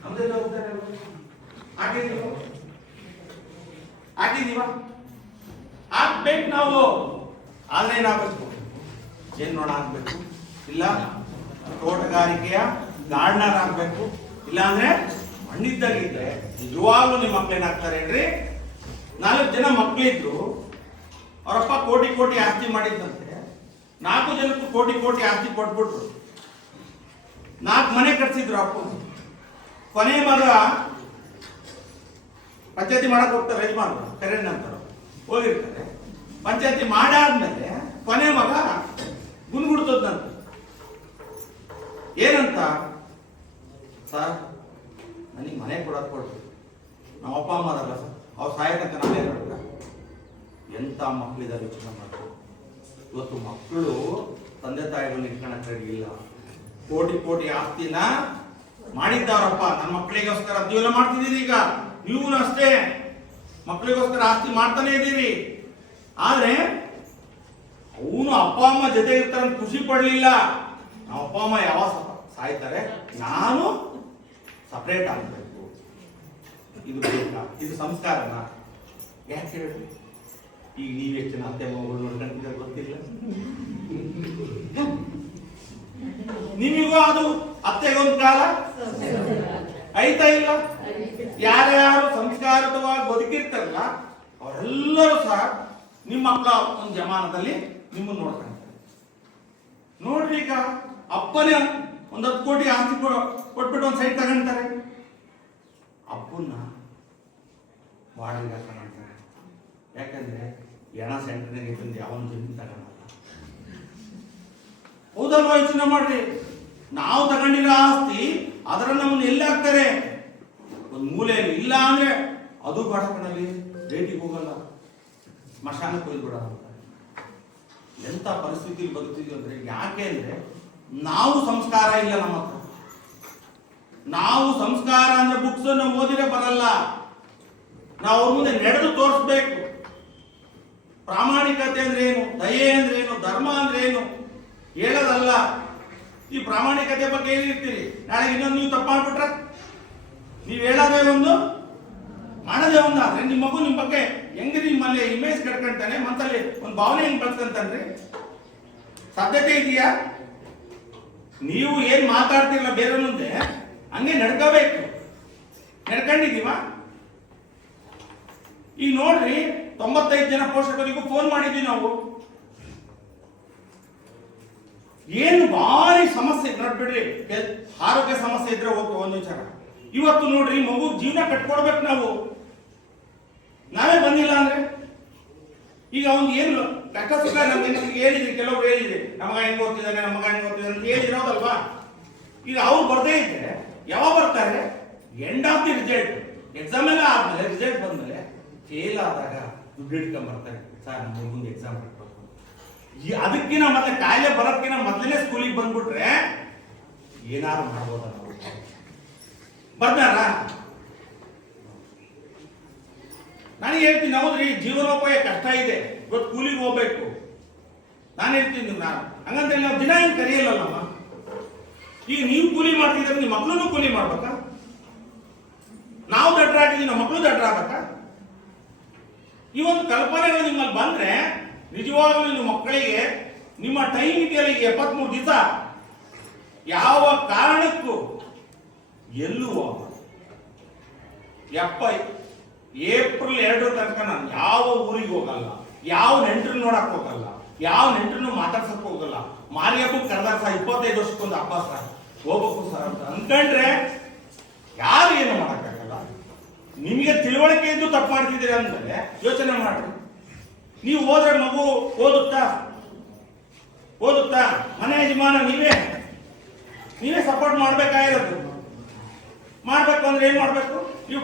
ನಮ್ದೇ ಜವಾಬ್ದಾರಿ. ಹಾಕಿದೀವ ಹಾಕ್ಬೇಕು ನಾವು. ಆದ್ರೆ ಏನಾಗಬೇಕು, ಏನ್ ನೋಡ ಹಾಕ್ಬೇಕು, ಇಲ್ಲ ತೋಟಗಾರಿಕೆಯ ಗಾರ್ಡನರ್ ಆಗ್ಬೇಕು, ಇಲ್ಲ ಅಂದ್ರೆ ಮಣ್ಣಿದ್ದಾಗಿದ್ರೆ ನಿಜವಾಗ್ಲೂ ನಿಮ್ಮ ಮಕ್ಳು ಏನಾಗ್ತಾರೆ ಏನ್ರಿ, 4 ಜನ ಮಕ್ಳಿದ್ರು, ಅವರಪ್ಪ ಕೋಟಿ ಆಸ್ತಿ ಮಾಡಿದ್ದಂತೆ, 4 ಜನಕ್ಕೂ ಕೋಟಿ ಆಸ್ತಿ ಕೊಟ್ಬಿಟ್ರು, 4 ಮನೆ ಕಟ್ಸಿದ್ರು ಅಪ್ಪ. ಕೊನೆ ಮಗ ಪಂಚಾಯತಿ ಮಾಡಕ್ ಹೋಗ್ತಾರೆ, ಯಜಮಾನ್ರು ಕರೆಂಟ್ ಅಂತಾರೆ, ಹೋಗಿರ್ತಾರೆ. ಪಂಚಾಯತಿ ಮಾಡಾದ್ಮೇಲೆ ಕೊನೆ ಮಗ ಗುನ್ಗುಡ್ತದಂತ. ಏನಂತ, ಸರ್ ನನಗೆ ಮನೆ ಕೊಡೋದು ಕೊಡ್ತೀವಿ, ನಮ್ಮ ಅಪ್ಪ ಅಮ್ಮ ಅದಲ್ಲ ಸರ್, ಅವ್ರು ಸಾಯತಂಕ ನಾನೇ ನೋಡ್ಬೇಕ. ಎಂತ ಮಕ್ಕಳಿದ್ದಾರೆ ಯೋಚನೆ ಮಾಡ್ತಾರೆ. ಇವತ್ತು ಮಕ್ಕಳು ತಂದೆ ತಾಯಿಗಳನ್ನ ಇಟ್ಕೊಳಕ್ ರೆಡಿ ಇಲ್ಲ. ಕೋಟಿ ಆಸ್ತಿನ ಮಾಡಿದ್ದಾರಪ್ಪ, ನನ್ನ ಮಕ್ಕಳಿಗೋಸ್ಕರ ಜೀವನ ಮಾಡ್ತಿದ್ದೀರಿ. ಈಗ ನೀವು ಅಷ್ಟೇ ಮಕ್ಕಳಿಗೋಸ್ಕರ ಆಸ್ತಿ ಮಾಡ್ತಾನೆ ಇದ್ದೀರಿ. ಆದ್ರೆ ಅವನು ಅಪ್ಪ ಅಮ್ಮ ಜೊತೆ ಇರ್ತಾರೆ ಖುಷಿ ಪಡ್ಲಿಲ್ಲ. ನಮ್ಮ ಅಪ್ಪ ಅಮ್ಮ ಯಾವಾಗ ಸಾಯ್ತಾರೆ, ನಾನು ಸಪರೇಟ್ ಆಗ್ಬೇಕು. ಇದು ಬೇಕಾ? ಇದು ಸಂಸ್ಕಾರನ? ಯಾಕೆ ಹೇಳ್ರಿ? ಈಗ ನೀವ್ ಎಷ್ಟು ಜನ ಅತ್ತೆ ಮಗಳು ನೋಡ್ಕೊಂತಿದ್ದಾರೆ ಗೊತ್ತಿಲ್ಲ. ನಿಮಗೂ ಅದು ಅತ್ತೆಗೊಂದು ಕಾಲ ಐತಾ ಇಲ್ಲ? ಯಾರ್ಯಾರು ಸಂಸ್ಕಾರವಾಗಿ ಬದುಕಿರ್ತಾರಲ್ಲ ಅವರೆಲ್ಲರೂ ಸಹ ನಿಮ್ಮ ಮಕ್ಕಳ ಒಂದು ಜಮಾನದಲ್ಲಿ ನಿಮ್ಮನ್ನು ನೋಡ್ಕೊಂತಾರೆ. ನೋಡ್ರಿ, ಈಗ ಅಪ್ಪನೇ 10 ಕೋಟಿ ಆಸ್ತಿ ಕೊಟ್ಬಿಟ್ಟು ಒಂದು ಸೈಟ್ ತಗೊಂತಾರೆ, ಅಪ್ಪನ್ನ ಬಾಡಿಗೆ ಹಾಕೊಂಡ್ತಾರೆ. ಯಾಕಂದ್ರೆ ಎಣ ಸೆಂಟರ್ನಾಗ ಇರ್ತಂದು ಯಾವನು ಜಮೀನು ತಗೊಳಲ್ಲ. ಹೌದಲ್ವಾ? ಯೋಚನೆ ಮಾಡ್ರಿ. ನಾವು ತಗೊಂಡಿರೋ ಆಸ್ತಿ ಅದರ ನಮ್ಮನ್ನು ಎಲ್ಲಿ ಹಾಕ್ತಾರೆ, ಒಂದು ಮೂಲೆಯಲ್ಲಿ. ಇಲ್ಲ ಅಂದ್ರೆ ಅದು ಬಡಕನಲ್ಲಿ ರೇಟಿಗೆ ಹೋಗಲ್ಲ, ಸ್ಮಶಾನಕ್ಕೆ ಹೋಗಿ ಬಿಡ. ಎಂತ ಪರಿಸ್ಥಿತಿಯಲ್ಲಿ ಬದುಕ್ತಿದ್ವಿ ಅಂದ್ರೆ, ಯಾಕೆ ಅಂದ್ರೆ ನಾವು ಸಂಸ್ಕಾರ ಇಲ್ಲ ನಮ್ಮ ಹತ್ರ. ನಾವು ಸಂಸ್ಕಾರ ಅಂದ್ರೆ ಬುಕ್ಸ್ ಅನ್ನು ಓದಿದ್ರೆ ಬರಲ್ಲ, ನಾವು ಅವ್ರ ಮುಂದೆ ನಡೆದು ತೋರಿಸ್ಬೇಕು. ಪ್ರಾಮಾಣಿಕತೆ ಅಂದ್ರೆ ಏನು, ದಯೆ ಅಂದ್ರೆ ಏನು, ಧರ್ಮ ಅಂದ್ರೆ ಏನು ಹೇಳೋದಲ್ಲ. ಈ ಪ್ರಾಮಾಣಿಕತೆ ಬಗ್ಗೆ ಹೇಳಿರ್ತೀರಿ, ನಾಳೆ ಇನ್ನೊಂದು ನೀವು ತಪ್ಪು ಮಾಡ್ಬಿಟ್ರೆ, ನೀವು ಹೇಳೋದೇ ಒಂದು ಮಾಡೋದೇ ಒಂದು. ಆದ್ರೆ ನಿಮ್ಮ ಮಗು ನಿಮ್ಮ ಬಗ್ಗೆ ಹೆಂಗ್ರಿ ನಿಮ್ಮಲ್ಲಿ ಇಮೇಜ್ ಕಟ್ಕೊಂತಾನೆ, ಮನಸ್ಸಲ್ಲಿ ಒಂದು ಭಾವನೆ ಹೆಂಗ್ ಬೆಳೆಸ್ಕೊಂತಾನ್ರಿ? ಸಾಧ್ಯತೆ ಇದೆಯಾ? ನೀವು ಏನ್ ಮಾತಾಡ್ತಿರಲ್ಲ ಬೇರೆ ಮುಂದೆ ಹಂಗೆ ನಡ್ಕೋಬೇಕು. ನಡ್ಕೊಂಡಿದೀವ? ಈಗ ನೋಡ್ರಿ, 95 ಜನ ಪೋಷಕರಿಗೂ ಫೋನ್ ಮಾಡಿದ್ವಿ ನಾವು. ಏನು ಭಾರಿ ಸಮಸ್ಯೆ ನೋಡ್ಬಿಡ್ರಿ, ಆರೋಗ್ಯ ಸಮಸ್ಯೆ ಇದ್ರೆ ಒಂದು ವಿಚಾರ. ಇವತ್ತು ನೋಡ್ರಿ, ಮಗು ಜೀವನ ಕಟ್ಕೊಡ್ಬೇಕು ನಾವು. ನಾವೇ ಬಂದಿಲ್ಲ ಅಂದ್ರೆ ಈಗ ಅವ್ನು ಏನು ಕಷ್ಟ ಸುಖ ನಮ್ಗೆ ಹೇಳಿದ್ರಿ, ಕೆಲವರು ಹೇಳಿದ್ರಿ, ನಮಗ ಹೆಂಗ್ ಓದ್ತಿದ್ದಾನೆ ಅಂತ ಹೇಳಿದಿರೋದಲ್ವಾ? ಈಗ ಅವ್ರು ಬರ್ದೇ ಇದ್ರೆ ಯಾವಾಗ ಬರ್ತಾರೆ? End of the result, exam ಎಲ್ಲ ಆದ್ಮೇಲೆ, ರಿಸಲ್ಟ್ ಬಂದ್ಮೇಲೆ ಫೇಲ್ ಆದಾಗ ದುಡ್ಡು ಹಿಡ್ಕೊಂಡ್ ಬರ್ತಾರೆ. ಸರ್ ನಮ್ಮ ಮುಂದೆ ಎಕ್ಸಾಮ್ ಕಟ್ಬೇಕು. ಅದಕ್ಕಿಂತ ಮತ್ತೆ ಕಾಯಿಲೆ ಬರೋದಕ್ಕಿಂತ ಮೊದಲನೇ ಸ್ಕೂಲಿಗೆ ಬಂದ್ಬಿಟ್ರೆ ಏನಾರು ಮಾಡ್ಬೋದ ನಾವು? ಬರ್ದಾರ? ನಾನು ಹೇಳ್ತೀನಿ, ಹೌದ್ರಿ ಜೀವನೋಪಾಯ ಕಷ್ಟ ಇದೆ, ಇವತ್ತು ಕೂಲಿಗೆ ಹೋಗ್ಬೇಕು. ನಾನು ಹೇಳ್ತೀನಿ, ನಾನು ಹಂಗಂತ ನಾವು ದಿನ ಏನು ಕರೆಯಲ್ಲಮ್ಮ. ಈಗ ನೀವು ಕೂಲಿ ಮಾಡ್ತಿದ್ರೆ ನಿಮ್ಮ ಮಕ್ಕಳನ್ನು ಕೂಲಿ ಮಾಡ್ಬೇಕಾ? ನಾವು ದಡ್ಡರಾಗಿದ್ದೀವಿ, ನಮ್ಮ ಮಕ್ಕಳು ದಡ್ಡರಾಗಬೇಕಾ? ಈ ಒಂದು ಕಲ್ಪನೆಗಳು ನಿಮ್ಮಲ್ಲಿ ಬಂದ್ರೆ ನಿಜವಾಗ್ಲೂ ನಿಮ್ಮ ಮಕ್ಕಳಿಗೆ ನಿಮ್ಮ ಟೈಮ್ ಇದೆಯಲ್ಲ, 73 ದಿವಸ ಯಾವ ಕಾರಣಕ್ಕೂ ಎಲ್ಲೂ ಏಪ್ರಿಲ್ 2 ತನಕ ನಾನು ಯಾವ ಊರಿಗೆ ಹೋಗಲ್ಲ, ಯಾವ ನೆಂಟರನ್ನು ನೋಡಕ್ ಹೋಗಲ್ಲ, ಯಾವ ನೆಂಟರನ್ನು ಮಾತಾಡ್ಸಕ್ ಹೋಗಲ್ಲ. ಮಾರಿಯಪ್ಪಗೆ ಕರೆದಾಗ ಸಹ 25 ವರ್ಷಕ್ಕೊಂದು ಹಬ್ಬ ಸರ್ ಹೋಗ್ಬೇಕು ಸರ್ ಅಂತ ಅನ್ಕೊಂಡ್ರೆ ಯಾರು ಏನು ಮಾಡಕ್ಕಾಗಲ್ಲ. ನಿಮಗೆ ತಿಳುವಳಿಕೆ ಇದ್ದು ತಪ್ಪು ಮಾಡ್ತಿದ್ದೀರ ಅಂದ್ಮೇಲೆ ಯೋಚನೆ ಮಾಡ್ರಿ. ನೀವು ಹೋದ್ರೆ ಮಗು ಓದುತ್ತಾ ಮನೆ ಯಜಮಾನ ನೀವೇ ಸಪೋರ್ಟ್ ಮಾಡ್ಬೇಕಾಗಿರೋದು. ಮಾಡ್ಬೇಕು ಅಂದ್ರೆ ಏನ್ ಮಾಡ್ಬೇಕು? ನೀವು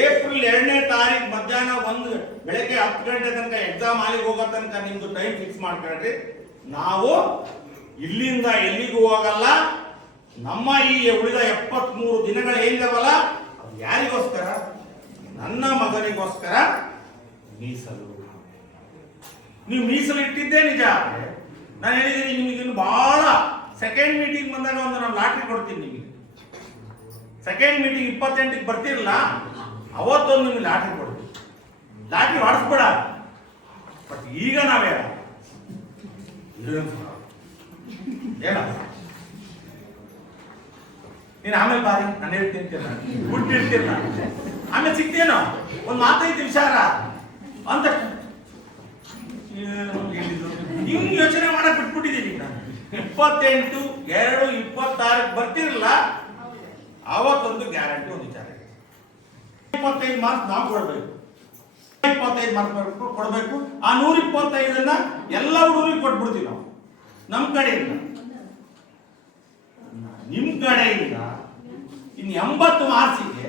ಏಪ್ರಿಲ್ 2ನೇ ತಾರೀಕು ಮಧ್ಯಾಹ್ನ ಬೆಳಗ್ಗೆ 10 ಗಂಟೆ ತನಕ ಎಕ್ಸಾಮ್ ಹಾಲಿಗೆ ಹೋಗೋ ತನಕ ನಿಮ್ದು ಟೈಮ್ ಫಿಕ್ಸ್ ಮಾಡ್ಕೊಳ್ರಿ. ನಾವು ಇಲ್ಲಿಂದ ಎಲ್ಲಿಗೂ ಹೋಗಲ್ಲ. ನಮ್ಮ ಈ ಉಳಿದ 73 ದಿನಗಳು ಏನಿದಾವಲ್ಲ, ಅದು ಯಾರಿಗೋಸ್ಕರ? ನನ್ನ ಮಗನಿಗೋಸ್ಕರ ಮೀಸಲು. ನೀವು ಮೀಸಲು ಇಟ್ಟಿದ್ದೇ ನಿಜ. ನಾನು ಹೇಳಿದ್ದೀನಿ ನಿಮಗೆ ಇನ್ನು ಬಹಳ ಸೆಕೆಂಡ್ ಮೀಟಿಂಗ್ ಬಂದಾಗ ಒಂದು ನಾನು ಲಾಟ್ರಿ ಕೊಡ್ತೀನಿ ನಿಮಗೆ. ಸೆಕೆಂಡ್ ಮೀಟಿಂಗ್ 28ಕ್ಕೆ ಬರ್ತಿರಲ್ಲ, ಅವತ್ತೊಂದು ನಿಮಗೆ ಲಾಟ್ರಿ ಕೊಡ್ತೀವಿ. ಲಾಟ್ರಿ ಹೊಡಿಸ್ಬೇಡ. ಬಟ್ ಈಗ ನಾವೇ ಏನ ನೀನು ಆಮೇಲೆ ಬಾರಿ ನಾನು ಹೇಳ್ತೀನಿ, ಬಿಟ್ಟಿರ್ತೀನಿ ನಾನು, ಆಮೇಲೆ ಸಿಗ್ತೇನೋ ಒಂದು ಮಾತೈತಿ ವಿಚಾರ ಅಂತ ಹಿಂಗ್ ಯೋಚನೆ ಮಾಡಕ್ ಬಿಟ್ಬಿಟ್ಟಿದ್ದೀನಿ ನಾನು. 28/2/26 ಬರ್ತಿರಲ್ಲ, ಅವತ್ತೊಂದು ಗ್ಯಾರಂಟಿ ಒಂದು ವಿಚಾರ. 25 ಮಾರ್ಕ್ಸ್ ನಾವು ಕೊಡ್ಬೇಕು, 25 ಮಾರ್ಕ್ಸ್ ಕೊಡ್ಬೇಕು. ಆ 125 ಎಲ್ಲ ಹುಡುಗರಿಗೆ ಕೊಟ್ಬಿಡ್ತೀವಿ ನಾವು ನಮ್ಮ ಕಡೆಯಿಂದ. ನಿಮ್ ಕಡೆಯಿಂದ ಇನ್ನು 80 ಮಾರ್ಕ್ಸಿಗೆ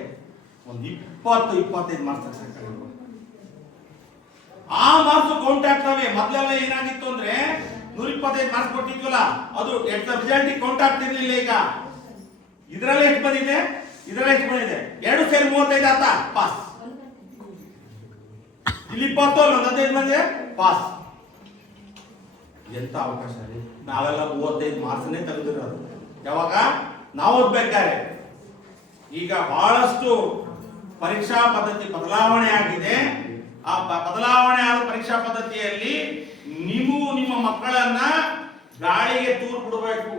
ಒಂದು 20-25 ಮಾರ್ಕ್ಸ್ ಆ ಮಾರ್ಕ್ಸ್ ಕೌಂಟ್ ಆಗ್ತವೆ. ಮೊದಲೆಲ್ಲ ಏನಾಗಿತ್ತು ಅಂದ್ರೆ 125 ಮಾರ್ಕ್ಸ್ ಕೊಟ್ಟಿದ್ವಲ್ಲ, ಅದು ರಿಸಲ್ಟ್ ಕೌಂಟ್ ಆಗ್ತಿರ್ಲಿಲ್ಲ. ಈಗ ಇದರಲ್ಲಿ ಎಷ್ಟು ಬಂದಿದೆ, ಇದರಲ್ಲಿ ಎಷ್ಟು ಬಂದಿದೆ, 2 ಸೇರಿ 35 ಆತ ಪಾಸ್. ಇಲ್ಲಿ 20 ಒಂದು 15 ಬಂದಿದೆ ಪಾಸ್. ಎಂತ ಅವಕಾಶ ರೀ! ನಾವೆಲ್ಲ 35 ಮಾರ್ಕ್ಸ್ನೇ ತೆಗೆದಿರೋದು. ಯಾವಾಗ ನಾವು ಓದ್ಬೇಕಾದ್ರೆ. ಈಗ ಬಹಳಷ್ಟು ಪರೀಕ್ಷಾ ಪದ್ಧತಿ ಬದಲಾವಣೆ ಆಗಿದೆ. ಆ ಬದಲಾವಣೆ ಆದ ಪರೀಕ್ಷಾ ಪದ್ಧತಿಯಲ್ಲಿ ನೀವು ನಿಮ್ಮ ಮಕ್ಕಳನ್ನ ಗಾಳಿಗೆ ತೂರು ಬಿಡಬೇಕು.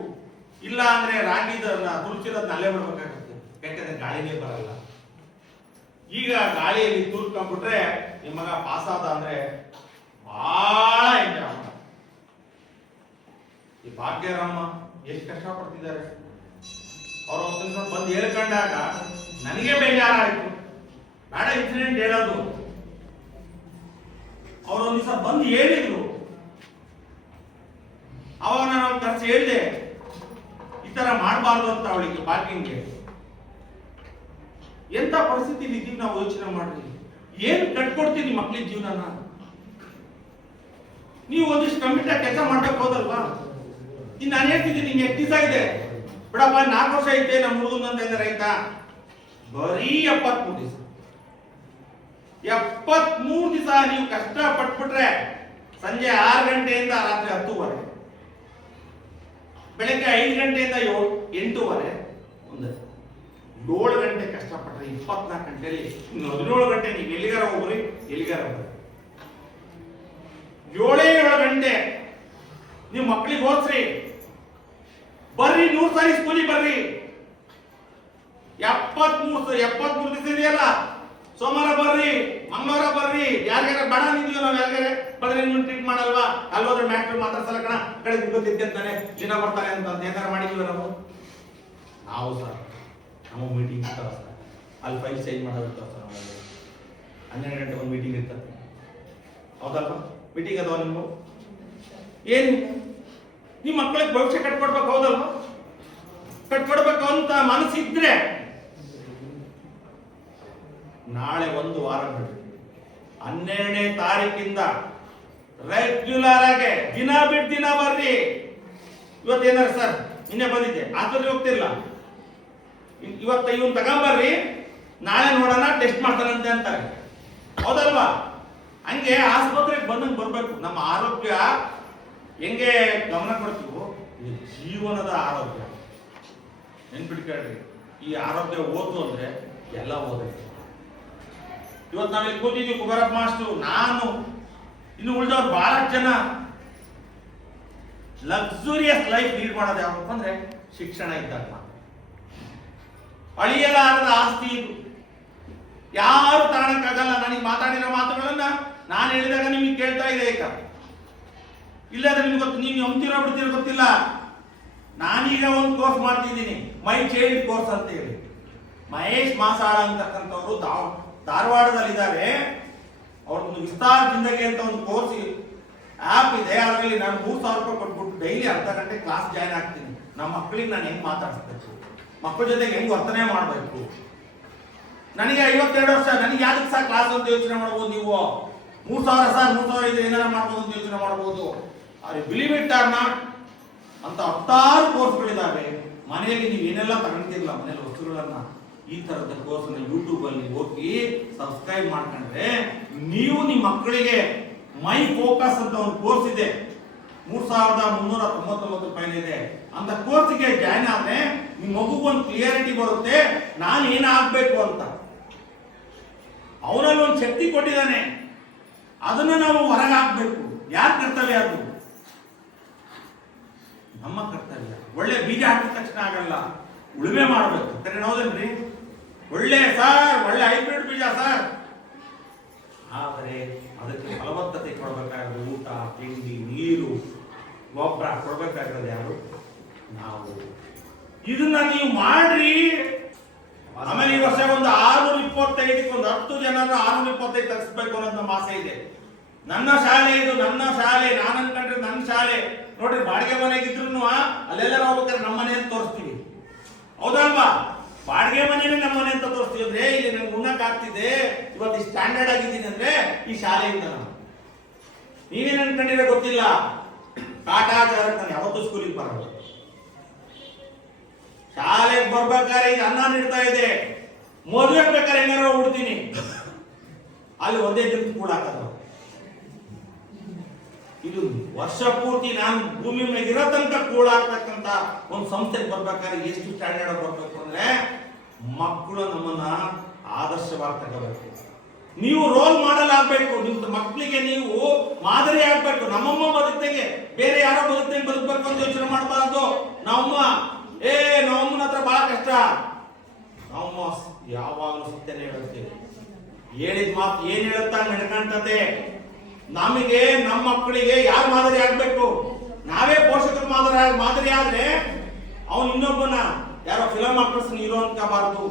ಇಲ್ಲ ಅಂದ್ರೆ ರಾಗಿದನ್ನ ತುರ್ಚಿರೋದನ್ನ ಅಲ್ಲೇ ಬಿಡ್ಬೇಕಾಗುತ್ತೆ. ಯಾಕಂದ್ರೆ ಗಾಳಿನೇ ಬರಲ್ಲ. ಈಗ ಗಾಳಿಯಲ್ಲಿ ತೂರ್ಕೊಂಡ್ಬಿಟ್ರೆ ನಿಮ್ಮ ಮಗ ಪಾಸ್ ಆದ ಅಂದ್ರೆ ಬಹಳ ಎಂಜಾಯ್ ಮಾಡ. ಈ ಭಾಗ್ಯರಾಮ ಎಷ್ಟು ಕಷ್ಟ ಪಡ್ತಿದ್ದಾರೆ. ಅವ್ರ ಬಂದು ಹೇಳ್ಕೊಂಡಾಗ ನನಗೆ ಬೇಜಾರಾಯ್ತು. ಬೇಡ ಇನ್ಸಿಡೆಂಟ್ ಹೇಳೋದು. ಅವರೊಂದು ದಿವಸ ಬಂದು ಹೇಳಿದ್ರು. ಅವಾಗ ನಾನು ಖರ್ಚು ಹೇಳಿದೆ, ಈ ತರ ಮಾಡಬಾರ್ದು ಅಂತ ಅವಳಿಗೆ ಪಾರ್ಕಿಂಗ್ಗೆ. ಎಂತ ಪರಿಸ್ಥಿತಿ ಇದೀವಿ ನಾವು, ಯೋಚನೆ ಮಾಡ್ರಿ. ಏನ್ ಕಟ್ಕೊಡ್ತೀನಿ ಮಕ್ಳಿಗೆ ಜೀವನನ? ನೀವು ಒಂದಿಷ್ಟು ಕಮಿಟಿ ಕೆಲಸ ಮಾಡ್ಬೇಕು ಹೋದಲ್ವಾ? ಇನ್ನು ನಾನು ಹೇಳ್ತಿದ್ದೀನಿ, ನಿಂಗೆ ಎಷ್ಟು ದಿವಸ ಇದೆ ಬಿಡಪ್ಪ, 4 ವರ್ಷ ಐತೆ ನಮ್ಮ ಹುಡುಗಂತ ಇದ್ದಾರೆ ಆಯ್ತಾ? ಬರೀ 73 ದಿವಸ. 73 ದಿವಸ ನೀವು ಕಷ್ಟ ಪಟ್ಬಿಟ್ರೆ ಸಂಜೆ 6 ಗಂಟೆಯಿಂದ ರಾತ್ರಿ 10:30, ಬೆಳಗ್ಗೆ 5 ಗಂಟೆಯಿಂದ 8:30, ಒಂದು 7 ಗಂಟೆ ಕಷ್ಟಪಟ್ರೆ 24 ಗಂಟೆಯಲ್ಲಿ 17 ಗಂಟೆ ನೀವು ಎಲ್ಲಿಗಾರ ಹೋಗ್ರಿ, ಎಲ್ಲಿಗಾರ ಹೋಗ್ರಿ. 7 ಗಂಟೆ ನೀವು ಮಕ್ಕಳಿಗೆ ಓದಿಸ್ರಿ. ಬರ್ರಿ 100 ಸಾರಿ ಸ್ಕೂಲಿಗೆ ಬರ್ರಿ. 73 ದಿವಸ ಇದೆಯಲ್ಲ, ಸೋಮವಾರ ಬರ್ರಿ, ಮಂಗಳವಾರ ಬರ್ರಿ. ಯಾರ್ಯಾರ ಬೇಡ ನಿಂತೀವಿ ನಾವು, ಯಾರ್ಯಾರ ಬಂದ್ರೆ ಟ್ರೀಟ್ ಮಾಡಲ್ವಾ? ಅಲ್ಲೋದ್ರೆ ಮ್ಯಾಟ್ರ್ ಮಾತ್ರ ಸಲಕಣ ಕಡೆ ಗೊತ್ತಿದ್ದಂತಾನೆ ದಿನ ಬರ್ತಾರೆ ಅಂತ ಏನಾರ ಮಾಡಿದ್ವಿ ನಾವು ಸರ್. ನಮ್ಮ ಮೀಟಿಂಗ್ ಇರ್ತಾವ ಸರ್, ಅಲ್ಲಿ ಫೈಲ್ ಚೇಂಜ್ ಮಾಡೋದಿರ್ತಾವ ಸರ್. 12 ಗಂಟೆ ಒಂದು ಮೀಟಿಂಗ್ ಇರ್ತದೆ. ಹೌದಪ್ಪ, ಮೀಟಿಂಗ್ ಅದಾವ ನೀವು ಏನು ನಿಮ್ಮ ಮಕ್ಕಳಿಗೆ ಭವಿಷ್ಯ ಕಟ್ಕೊಡ್ಬೇಕು. ಹೌದಲ್ವ? ಕಟ್ಕೊಡ್ಬೇಕು ಅಂತ ಮನಸ್ಸಿದ್ರೆ ನಾಳೆ ಒಂದು ವಾರ ಬಿಡ್ರಿ, 12ನೇ ತಾರೀಕಿಂದ ರೆಗ್ಯುಲರ್ ಆಗಿ ದಿನ ಬಿಟ್ಟು ದಿನ ಬರ್ರಿ. ಇವತ್ತೇನಾರ ಸರ್ ನಿನ್ನೆ ಬಂದಿದ್ದೆ ಆಸ್ಪತ್ರೆಗೆ ಹೋಗ್ತಿಲ್ಲ, ಇವತ್ತು ಇವನ್ ತಗೊಂಬರ್ರಿ ನಾಳೆ ನೋಡೋಣ ಟೆಸ್ಟ್ ಮಾಡ್ತಾನಂತೆ ಅಂತಾರೆ, ಹೌದಲ್ವಾ? ಹಂಗೆ ಆಸ್ಪತ್ರೆಗೆ ಬಂದಂಗೆ ಬರ್ಬೇಕು. ನಮ್ಮ ಆರೋಗ್ಯ ಹೆಂಗೆ ಗಮನ ಕೊಡ್ತೀವೋ ಇದು ಜೀವನದ ಆರೋಗ್ಯ. ನೆನ್ಪಿಟ್ಕೊಳ್ರಿ, ಈ ಆರೋಗ್ಯ ಓದು ಅಂದ್ರೆ ಎಲ್ಲ ಓದಬೇಕು. ಇವತ್ತು ನಾವಿಲ್ಲಿ ಕೂತಿದ್ವಿ ಕುಬೇರಪ್ಪ ಮಾಸ್ಟರು, ನಾನು ಇನ್ನು ಉಳಿದವ್ರು ಬಹಳ ಜನ ಲಕ್ಸುರಿಯಸ್ ಲೈಫ್ ಲೀಡ್ ಮಾಡೋದು ಯಾವಪ್ಪ ಅಂದ್ರೆ ಶಿಕ್ಷಣ ಇದ್ದಾಗ. ಅಳಿಯಲಾರದ ಆಸ್ತಿ ಇದು, ಯಾರು ತಗೊಳಕ್ಕಾಗಲ್ಲ. ನನಗೆ ಮಾತಾಡಿರೋ ಮಾತುಗಳನ್ನ ನಾನು ಹೇಳಿದಾಗ ನಿಮಗೆ ಕೇಳ್ತಾ ಇದೆ ಈಗ, ಇಲ್ಲಾಂದ್ರೆ ನಿಮ್ಗೆ ಗೊತ್ತು, ನೀವು ಅಂತಿರೋ ಬಿಡ್ತಿರೋ ಗೊತ್ತಿಲ್ಲ. ನಾನೀಗ ಒಂದು ಕೋರ್ಸ್ ಮಾಡ್ತಿದ್ದೀನಿ, ಮೈ ಚೈಲ್ಡ್ ಕೋರ್ಸ್ ಅಂತ ಹೇಳಿ. ಮಹೇಶ್ ಮಾಸಾಳ ಅಂತಕ್ಕಂಥವ್ರು ಧಾರವಾಡದಲ್ಲಿದ್ದಾರೆ. ಅವ್ರದ್ದು ವಿಸ್ತಾರ ಜಿಂದಗಿ ಅಂತ ಒಂದು ಕೋರ್ಸ್ ಆ್ಯಪ್ ಇದೆ. ಅದರಲ್ಲಿ ನಾನು 3,000 ರೂಪಾಯಿ ಕೊಟ್ಬಿಟ್ಟು ಡೈಲಿ ಅರ್ಧ ಗಂಟೆ ಕ್ಲಾಸ್ ಜಾಯ್ನ್ ಆಗ್ತೀನಿ. ನಮ್ಮ ಮಕ್ಕಳಿಗೆ ನಾನು ಹೆಂಗೆ ಮಾತಾಡಿಸ್ಬೇಕು, ಮಕ್ಕಳ ಜೊತೆಗೆ ಹೆಂಗೆ ವರ್ತನೆ ಮಾಡಬೇಕು. ನನಗೆ 52 ವರ್ಷ, ನನಗೆ ಯಾವ್ದಕ್ಕೆ ಸಹ ಕ್ಲಾಸ್ ಅಂತ ಯೋಚನೆ ಮಾಡ್ಬೋದು ನೀವು. 3,000 ಸರ್, 3,000 ಇದ್ರೆ ಏನಾರ ಮಾಡ್ಬೋದು ಅಂತ ಯೋಚನೆ ಮಾಡ್ಬೋದು. ಆದರೆ ಬಿಲೀವ್ ಇಟ್ ಆರ್ ನಾಟ್ ಅಂತ 10 ಕೋರ್ಸ್ಗಳಿದ್ದಾವೆ. ಮನೆಯಲ್ಲಿ ನೀವು ಏನೆಲ್ಲ ತಗೊಂಡಿರಲ್ಲ ಮನೇಲಿ ವಸ್ತುಗಳನ್ನ, ಈ ತರದ ಕೋರ್ಸ್ ಯೂಟ್ಯೂಬ್ ಅಲ್ಲಿ ಹೋಗಿ ಸಬ್ಸ್ಕ್ರೈಬ್ ಮಾಡ್ಕೊಂಡ್ರೆ ನೀವು ನಿಮ್ಮ ಮಕ್ಕಳಿಗೆ ಮೈ ಫೋಕಸ್ ಅಂತ ಒಂದು ಕೋರ್ಸ್ ಇದೆ, 3,399 ರೂಪಾಯಿ ಇದೆ. ಅಂತ ಕೋರ್ಸ್ಗೆ ಜಾಯ್ನ್ ಆದ್ರೆ ನಿಮ್ಮ ಮಗುಗೆ ಒಂದು ಕ್ಲಿಯರಿಟಿ ಬರುತ್ತೆ, ನಾನು ಏನಾಗಬೇಕು ಅಂತ. ಅವನಲ್ಲಿ ಒಂದು ಶಕ್ತಿ ಕೊಟ್ಟಿದ್ದಾನೆ, ಅದನ್ನ ನಾವು ಹೊರಗೆ ಹಾಕ್ಬೇಕು. ಯಾರ ಕರ್ತವ್ಯ ಅದು? ನಮ್ಮ ಕರ್ತವ್ಯ. ಒಳ್ಳೆ ಬೀಜ ಹಾಕಿದ ತಕ್ಷಣ ಆಗಲ್ಲ, ಉಳುಮೆ ಮಾಡಬೇಕು. ಕರೆ ಹೌದೇನ್ರಿ? ಒಳ್ಳೆ ಸರ್, ಒಳ್ಳೆ ಹೈಬ್ರಿಡ್ ಬೀಜ ಸರ್, ಆದರೆ ಅದಕ್ಕೆ ಫಲವತ್ತತೆ ಕೊಡಬೇಕಾಗಿರೋದು ಊಟ, ತಿಂಡಿ, ನೀರು, ಗೊಬ್ಬರ ಕೊಡಬೇಕಾಗಿರೋದು ಯಾರು? ನಾವು. ಇದನ್ನ ನೀವು ಮಾಡ್ರಿ. ಆಮೇಲೆ ಈ ವರ್ಷ ಒಂದು 625 ಒಂದು 10 ಜನರ 625 ತರಿಸ್ಬೇಕು ಅನ್ನೋದು ನಮ್ಮ ಆಸೆ ಇದೆ. ನನ್ನ ಶಾಲೆ ಇದು, ನನ್ನ ಶಾಲೆ, ನಾನು ಅನ್ಕೊಂಡ್ರೆ ನನ್ನ ಶಾಲೆ. ನೋಡ್ರಿ, ಬಾಡಿಗೆ ಮನೆಗಿದ್ರು ಅಲ್ಲೆಲ್ಲ ಹೋಗ್ಬೇಕಾದ್ರೆ ನಮ್ಮ ಮನೆ ಅಂತ ತೋರಿಸ್ತೀವಿ, ಹೌದಲ್ವಾ? ಬಾಡಿಗೆ ಮನೇನೆ ನಮ್ಮ ಮನೆ ಅಂತ ತೋರಿಸ್ತೀವಿ ಅಂದ್ರೆ ಇಲ್ಲಿ ನಂಗೆ ಉಣ್ಣಕ್ ಆಗ್ತಿದೆ, ಇವತ್ತು ಸ್ಟ್ಯಾಂಡರ್ಡ್ ಆಗಿದ್ದೀನಿ ಅಂದ್ರೆ ಈ ಶಾಲೆಯಿಂದ. ನೀವೇನ್ ಅನ್ಕೊಂಡಿರೋ ಗೊತ್ತಿಲ್ಲ, ಕಾಟಾಚಾರಕ್ಕೆ ನಾನು ಯಾವತ್ತೂ ಸ್ಕೂಲಿಗೆ ಬರಲ್ಲ. ಶಾಲೆಗೆ ಬರ್ಬೇಕಾದ್ರೆ ಈಗ ಅನ್ನ ನೀಡ್ತಾ ಇದೆ, ಮದುವೆ ಬೇಕಾದ್ರೆ ಹೆಂಗಾರ ಹೋಗ್ಬಿಡ್ತೀನಿ, ಅಲ್ಲಿ ಒಂದೇ ದಿನ ಕೂಡ ಹಾಕದ. ಇದು ವರ್ಷ ಪೂರ್ತಿ ನಾನು ಭೂಮಿ ಮೇಲೆ ಇರೋ ತನಕ ಕೂಡ ಆಗ್ತಕ್ಕಂತ ಒಂದು ಸಂಸ್ಥೆಗೆ ಬರ್ಬೇಕಾದ್ರೆ ಎಷ್ಟು ಸ್ಟ್ಯಾಂಡರ್ಡ್ ಬರ್ಬೇಕು ಅಂದ್ರೆ ಮಕ್ಕಳು ನಮ್ಮನ್ನ ಆದರ್ಶವಾಗಿ ತಗೋಬೇಕು. ನೀವು ರೋಲ್ ಮಾಡಲ್ ಆಗ್ಬೇಕು, ನಿಮ್ದು ಮಕ್ಕಳಿಗೆ ನೀವು ಮಾದರಿ ಆಗ್ಬೇಕು. ನಮ್ಮಮ್ಮ ಬದುಕ್ತೆಗೆ ಬೇರೆ ಯಾರೋ ಬದುಕ್ತೆಗೆ ಬದುಕಬೇಕು ಅಂತ ಯೋಚನೆ ಮಾಡಬಾರ್ದು. ನಮ್ಮಮ್ಮನ ಹತ್ರ ಬಹಳ ಕಷ್ಟ. ನಮ್ಮಮ್ಮ ಯಾವಾಗಲೂ ಸತ್ಯನೇ ಹೇಳುತ್ತೇವೆ, ಹೇಳಿದ ಮಾತು ಏನ್ ಹೇಳುತ್ತಾ ನಡ್ಕಂತತೆ. ನಮಗೆ ನಮ್ಮ ಮಕ್ಕಳಿಗೆ ಯಾರು ಮಾದರಿ ಆಗ್ಬೇಕು? ನಾವೇ ಪೋಷಕರು ಮಾದರಿ ಆದ್ರೆ ಅವನು ಇನ್ನೊಬ್ಬನ ಯಾರೋ ಫಿಲಂ ಆಕ್ಟರ್ಸ್ ಹೀರೋ ಅನ್ಕೋಬಾರ್ದು.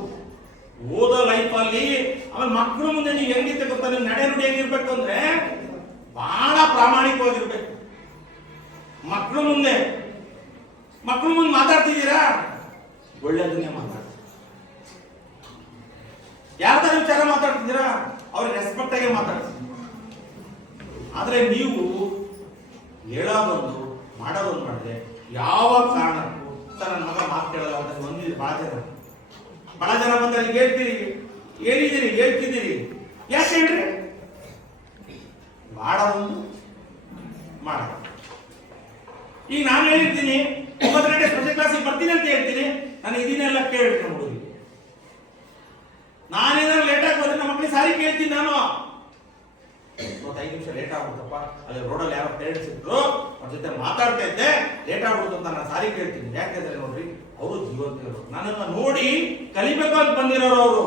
ಓದೋ ಲೈಫ್ ಅಲ್ಲಿ ಆಮೇಲೆ ಮಕ್ಕಳು ಮುಂದೆ ನೀವು ಹೆಂಗಿತ್ತೆ ಗೊತ್ತಾ, ನೀವು ನಡೆ ನುಡಿ ಹೆಂಗಿರ್ಬೇಕು ಅಂದ್ರೆ ಬಹಳ ಪ್ರಾಮಾಣಿಕವಾಗಿರ್ಬೇಕು. ಮಕ್ಕಳು ಮುಂದೆ ಮಾತಾಡ್ತಿದ್ದೀರಾ, ಒಳ್ಳೆದನ್ನೇ ಮಾತಾಡ್ತೀವಿ. ಯಾರ್ದಾರ ವಿಚಾರ ಮಾತಾಡ್ತಿದ್ದೀರಾ, ಅವ್ರಿಗೆ ರೆಸ್ಪೆಕ್ಟ್ ಆಗಿ ಮಾತಾಡ್ತೀವಿ. ಆದ್ರೆ ನೀವು ಹೇಳೋದೊಂದು ಮಾಡೋದೊಂದು ಮಾಡಿದ್ರೆ ಯಾವ ಕಾರಣಕ್ಕೂ ಸರ್ ನನ್ನ ಮಗ ಮಾತು ಕೇಳಲ್ಲ ಅಂತ ಬಂದಿರಿ. ಬಹಳ ಜನ ಬಂದಾಗ ಹೇಳ್ತಿದ್ದೀರಿ, ಯಾಕೆ ಹೇಳ್ರಿ? ಮಾಡೋದೊಂದು ಮಾಡೋದು. ಈಗ ನಾನು ಹೇಳಿರ್ತೀನಿ 9 ಗಂಟೆ ಸ್ಪೆಷಲ್ ಕ್ಲಾಸಿಗೆ ಬರ್ತೀನಿ ಅಂತ ಹೇಳ್ತೀನಿ, ನಾನು ಇದನ್ನೆಲ್ಲ ಕೇಳ್ರಿ. ಹುಡುಗಿ ನಾನೇನಾದ್ರು ಲೇಟಾಗಿ ಬಂದ್ರೆ ನಮ್ಮ ಮಕ್ಕಳಿಗೆ ಸಾರಿ ಕೇಳ್ತೀನಿ. ನಾನು 5 ನಿಮಿಷ ಲೇಟ್ ಆಗ್ಬಿಡ್ತಪ್ಪ, ಅಲ್ಲಿ ರೋಡಲ್ಲಿ ಯಾರೋ ಪೇರೆಂಟ್ಸ್ ಇದ್ರು, ಅವ್ರ ಜೊತೆ ಮಾತಾಡ್ತಾ ಇದ್ದೆ, ಲೇಟ್ ಆಗ್ಬಿಡ್ತು ಅಂತ ನಾನು ಸಾರಿ ಕೇಳ್ತೀನಿ. ಯಾಕೆಂದ್ರೆ ನೋಡ್ರಿ, ಅವರು ಜೀವಂತಿರೋರು, ನನ್ನನ್ನು ನೋಡಿ ಕಲಿಬೇಕು ಅಂತ ಬಂದಿರೋರು ಅವರು.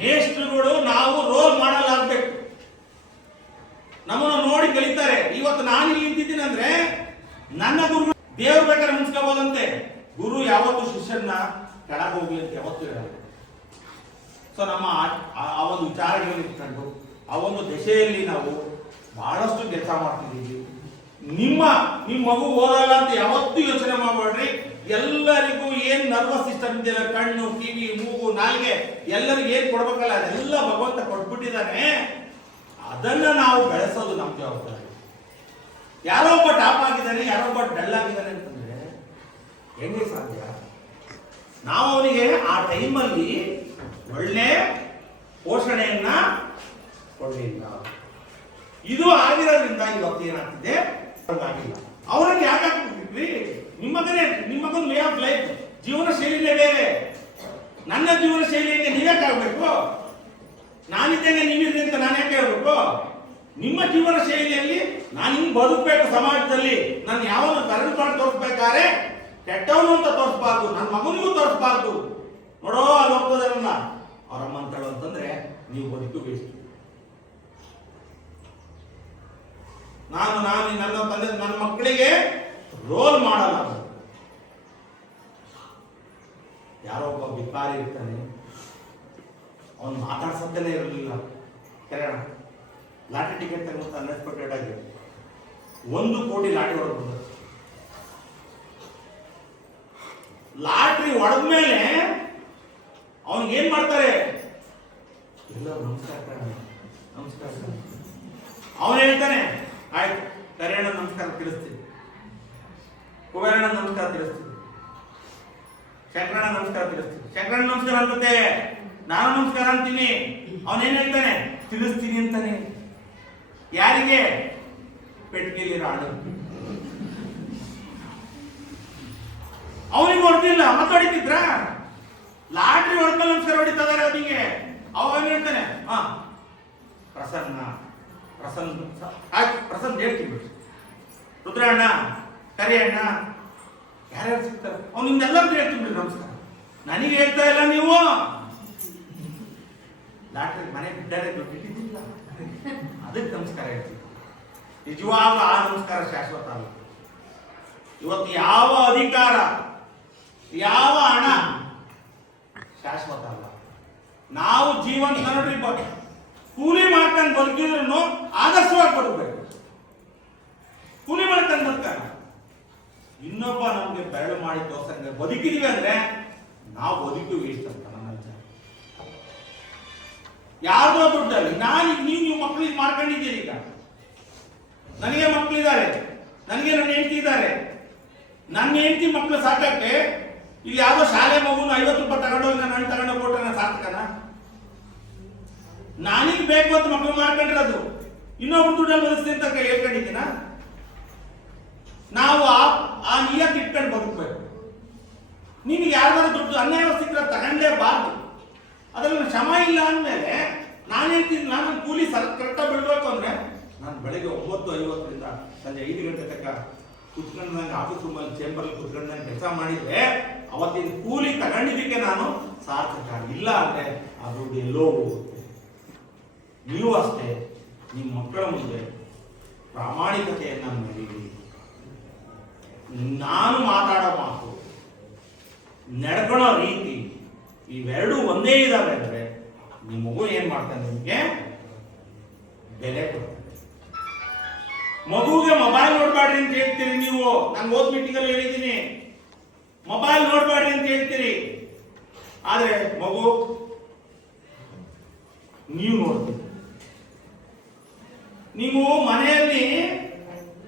ಮೇಷ್ಟ್ರುಗಳು ನಾವು ರೋಲ್ ಮಾಡಲ್ ಆಗ್ಬೇಕು, ನಮ್ಮನ್ನು ನೋಡಿ ಕಲಿತಾರೆ. ಇವತ್ತು ನಾನು ಇಲ್ಲಿ ನಿಂತಿದ್ದೀನಿ ಅಂದ್ರೆ ನನ್ನ ಗುರು ದೇವ್ರ ಬೇಕಾದ್ರೆ ಮುನ್ಸ್ಕೋಬೋದಂತೆ. ಗುರು ಯಾವತ್ತು ಶಿಷ್ಯನ್ನ ಕೆಳಗೆ ಹೋಗ್ಲಿ ಅಂತ ಯಾವತ್ತೂ ಹೇಳಲ್ಲ. ಸೊ ನಮ್ಮ ಆ ಒಂದು ವಿಚಾರಗಳನ್ನು ಇಟ್ಕೊಂಡು ಆ ಒಂದು ದಶೆಯಲ್ಲಿ ನಾವು ಬಹಳಷ್ಟು ಕೆಲಸ ಮಾಡ್ತಿದ್ದೀವಿ. ನಿಮ್ಮ ಮಗು ಓದಲ್ಲ ಅಂತ ಯಾವತ್ತೂ ಯೋಚನೆ ಮಾಡಬೇಡ್ರಿ. ಎಲ್ಲರಿಗೂ ಏನ್ ನರ್ವಸ್ ಸಿಸ್ಟಮ್ ಇದೆಯಲ್ಲ, ಕಣ್ಣು, ಕಿವಿ, ಮೂಗು, ನಾಲಿಗೆ, ಎಲ್ಲರಿಗೂ ಏನ್ ಕೊಡ್ಬೇಕಲ್ಲ ಅದೆಲ್ಲ ಭಗವಂತ ಕೊಟ್ಬಿಟ್ಟಿದ್ದಾನೆ. ಅದನ್ನ ನಾವು ಬೆಳೆಸೋದು ನಮ್ಮ ಜವಾಬ್ದಾರಿ. ಯಾರೋ ಒಬ್ಬ ಟಾಪ್ ಆಗಿದ್ದಾನೆ, ಯಾರೋ ಒಬ್ಬ ಡಲ್ ಆಗಿದ್ದಾನೆ ಅಂತಂದ್ರೆ ಹೆಂಗೆ ಸಾಧ್ಯ? ನಾವು ಅವನಿಗೆ ಆ ಟೈಮಲ್ಲಿ ಒಳ್ಳೆ ಪೋಷಣೆಯನ್ನ ಕೊಡಲಿಲ್ಲ. ಇದು ಆಗಿರೋದ್ರಿಂದ ಇವತ್ತು ಏನಾಗ್ತಿದೆ ಆಗಿಲ್ಲ. ಅವರನ್ನು ಯಾಕೆ ಹಾಕ್ಬಿಟ್ರಿ? ನಿಮ್ಮ ಮಗನ ವೇ ಆಫ್ ಲೈಫ್, ಜೀವನ ಶೈಲಿನೇ ಬೇರೆ. ನನ್ನ ಜೀವನ ಶೈಲಿಗೆ ನೀವ್ಯಾಕಾಗಬೇಕು? ನಾನಿದ್ದೇನೆ ನೀವಿದ್ರಿ ಅಂತ ನಾನು ಯಾಕೆ ಹೇಳ್ಬೇಕು? ನಿಮ್ಮ ಜೀವನ ಶೈಲಿಯಲ್ಲಿ ನಾನು ಹಿಂಗ್ ಬದುಕಬೇಕು ಸಮಾಜದಲ್ಲಿ. ನಾನು ಯಾವನು ಕರೆದು ಮಾಡಿ ತೋರಿಸ್ಬೇಕಾದ್ರೆ ಕೆಟ್ಟವನು ಅಂತ ತೋರಿಸ್ಬಾರ್ದು, ನನ್ನ ಮಗನಿಗೂ ತೋರಿಸ್ಬಾರ್ದು. ನೋಡೋ ಅಲ್ಲಿ ಹೋಗ್ತದೆ ಅವರಮ್ಮ ಅಂತೇಳು ಅಂತಂದ್ರೆ ನೀವು ಬದುಕು ವೇಸ್ಟ್. ನಾನು ನನ್ನ ತಂದೆ ನನ್ನ ಮಕ್ಕಳಿಗೆ ರೋಲ್ ಮಾಡಲ್ಲ. ಯಾರೋ ಒಬ್ಬ ಬಿಕಾರಿ ಇರ್ತಾನೆ, ಅವನು ಮಾತಾಡ್ಸತ್ತೇನೆ ಇರಲಿಲ್ಲ. ಕರೆಯೋಣ, ಲಾಟರಿ ಟಿಕೆಟ್ ತಗೊಂಡು ಅನ್ಎಕ್ಸ್ಪೆಕ್ಟೆಡ್ ಆಗಿ 1 ಕೋಟಿ ಲಾಟರಿ ಹೊಡೆದ. ಲಾಟ್ರಿ ಹೊಡೆದ್ಮೇಲೆ ಅವನಿಗೆ ಏನ್ ಮಾಡ್ತಾರೆ? ಎಲ್ಲ ನಮಸ್ಕಾರ ನಮಸ್ಕಾರ. ಅವನು ಹೇಳ್ತಾನೆ, ಆಯ್ತು ಕರೆಯಣ್ಣ ನಮಸ್ಕಾರ ತಿಳಿಸ್ತೀವಿ, ಕುಬೇರಣ್ಣ ನಮಸ್ಕಾರ ತಿಳಿಸ್ತೀವಿ, ಶಂಕರಣ್ಣ ನಮಸ್ಕಾರ ತಿಳಿಸ್ತೀವಿ. ಶಂಕರಣ್ಣ ನಮಸ್ಕಾರ ಅಂತತೆ, ನಾನು ನಮಸ್ಕಾರ ಅಂತೀನಿ. ಅವನೇನ್ ಹೇಳ್ತಾನೆ? ತಿಳಿಸ್ತೀನಿ ಅಂತಾನೆ. ಯಾರಿಗೆ? ಪೆಟ್ಟಿಗೆಲಿ ರಾಡು. ಅವನಿಗೆ ಹೊಡೆದಿಲ್ಲ, ಮತ್ತೆ ಹೊಡಿತಿದ್ರ? ಲಾಟ್ರಿ ಹೊಡೆದ್ಮೇಲೆ ನಮಸ್ಕಾರ ಹೊಡಿತಿದ್ದಾರೆ ಅವನಿಗೆ. ಅವಾಗ ಹೇಳ್ತಾನೆ, ಪ್ರಸನ್ನ ಪ್ರಸನ್ನ ಹೇಳ್ತೀನಿ, ರುದ್ರಣ್ಣ, ಕರಿಯಣ್ಣ, ಯಾರ್ಯಾರು ಸಿಗ್ತಾರೆ ಅವ್ನು ನಿಮ್ದೆಲ್ಲರೂ ಹೇಳ್ತೀನಿ ಬಿಡಿ ನಮಸ್ಕಾರ. ನನಗೆ ಹೇಳ್ತಾ ಇಲ್ಲ ನೀವು. ಲಾಟ್ರಿ ಮನೆ ಬಿಟ್ಟರೆ ದುಡ್ಡಿದ್ದಿಲ್ಲ, ಅದಕ್ಕೆ ನಮಸ್ಕಾರ ಹೇಳ್ತೀವಿ. ನಿಜವಾಗ್ಲೂ ಆ ನಮಸ್ಕಾರ ಶಾಶ್ವತ ಅಲ್ಲ. ಇವತ್ತು ಯಾವ ಅಧಿಕಾರ, ಯಾವ ಹಣ ಶಾಶ್ವತ ಅಲ್ಲ. ನಾವು ಜೀವನ ನೋಡ್ರಿ, ಕೂಲಿ ಮಾಡ್ಕೊಂಡು ಬದುಕಿದ್ರು ಆದರ್ಶವಾಗಿ ಬದುಕಬೇಕು. ಕೂಲಿ ಮಾಡ್ಕೊಂಡು ಬದುಕ ಇನ್ನೊಬ್ಬ ನಮ್ಗೆ ಬೆರಳು ಮಾಡಿ ತೋರ್ಸಂಗೆ ಬದುಕಿದೀವಿ ಅಂದ್ರೆ ನಾವು ಬದುಕು ವೇಸ್ಟ್ ಅಂತ ನನ್ನ ವಿಚಾರ. ಯಾರ್ದೋ ದುಡ್ಡಲ್ಲಿ ನೀವು ಮಕ್ಕಳಿಗೆ ಮಾಡ್ಕೊಂಡಿದ್ದೀರಿ. ಈಗ ನನಗೆ ಮಕ್ಕಳಿದ್ದಾರೆ, ನನಗೆ ನನ್ನ ಹೆಂಡತಿ ಇದ್ದಾರೆ. ನನ್ನ ಹೆಂಡತಿ ಮಕ್ಕಳು ಸಾಕಕ್ಕೆ ಇಲ್ಲಿ ಯಾವುದೋ ಶಾಲೆ ಮಗುನು 50 ರೂಪಾಯಿ ತಗೊಂಡೋಗಿ ನನ್ನ ಹಣ್ಣು ತಗೊಂಡೋಗಿ ಕೊಟ್ಟರೆ ನಾನು ಸಾರ್ಥಕನ? ನಾನೀಗ ಬೇಕು ಅಂತ ಮಕ್ಕಳು ಮಾಡ್ಕೊಂಡಿರೋದು, ಇನ್ನೊಬ್ರು ದುಡ್ಡಲ್ಲಿ ಬದುಕ್ತೀನಿ ಅಂತ ಹೇಳ್ಕೊಂಡಿದ್ದೀನ? ನಾವು ಆ ನಿಯತ್ ಇಟ್ಕೊಂಡು ಬದುಕಬೇಕು. ನಿನಗೆ ಯಾರು ದುಡ್ಡು ಅನ್ಯಾಯ ಸಿಕ್ಕರೆ ತಗೊಂಡೇಬಾರ್ದು. ಅದ್ರಲ್ಲಿ ಶ್ರಮ ಇಲ್ಲ ಅಂದಮೇಲೆ ನಾನು ಹೇಳ್ತೀನಿ, ನಾನು ಕೂಲಿ ಕರೆಕ್ಟಾಗಿ ಬಿಡಬೇಕು ಅಂದ್ರೆ ನಾನು ಬೆಳಗ್ಗೆ 9:50ರಿಂದ ಸಂಜೆ 5 ಗಂಟೆ ತನಕ ಕುತ್ಕೊಂಡು ನಂಗೆ ಆಫೀಸ್ ರೂಮಲ್ಲಿ ಚೇಂಬರ್ಲ್ಲಿ ಕುತ್ಕೊಂಡು ನಂಗೆ ಕೆಲಸ ಮಾಡಿದ್ರೆ ಅವತ್ತಿನ ಕೂಲಿ ತಗೊಂಡಿದ್ದಕ್ಕೆ ನಾನು ಸಾರ್ಥಕ. ಇಲ್ಲ ಅಂದ್ರೆ ಆ ದುಡ್ಡು ಎಲ್ಲೋ ಹೋಗುತ್ತೆ. ನೀವು ಅಷ್ಟೇ ನಿಮ್ಮ ಮಕ್ಕಳ ಮುಂದೆ ಪ್ರಾಮಾಣಿಕತೆಯನ್ನು ಮೆರೀರಿ. ನಾನು ಮಾತಾಡೋ ಮಾತು, ನಡ್ಕೊಳ್ಳೋ ರೀತಿ ಇವೆರಡೂ ಒಂದೇ ಇದಾವೆ ಅಂದ್ರೆ ನಿಮ್ಮ ಮಗು ಏನ್ ಮಾಡ್ತಾನೆ? ನಿಮಗೆ ಬೆಲೆ ಕೊಡ್ತಾನೆ. ಮಗುಗೆ ಮೊಬೈಲ್ ನೋಡ್ಬೇಡ್ರಿ ಅಂತ ಹೇಳ್ತೀರಿ ನೀವು. ನಾನು ಓದ್ ಮೀಟಿಂಗ್ ಅಲ್ಲಿ ಹೇಳಿದ್ದೀನಿ, ಮೊಬೈಲ್ ನೋಡ್ಬೇಡ್ರಿ ಅಂತ ಹೇಳ್ತೀರಿ. ಆದ್ರೆ ಮಗು ನೀವು ನೋಡ್ತೀರಿ. ನೀವು ಮನೆಯಲ್ಲಿ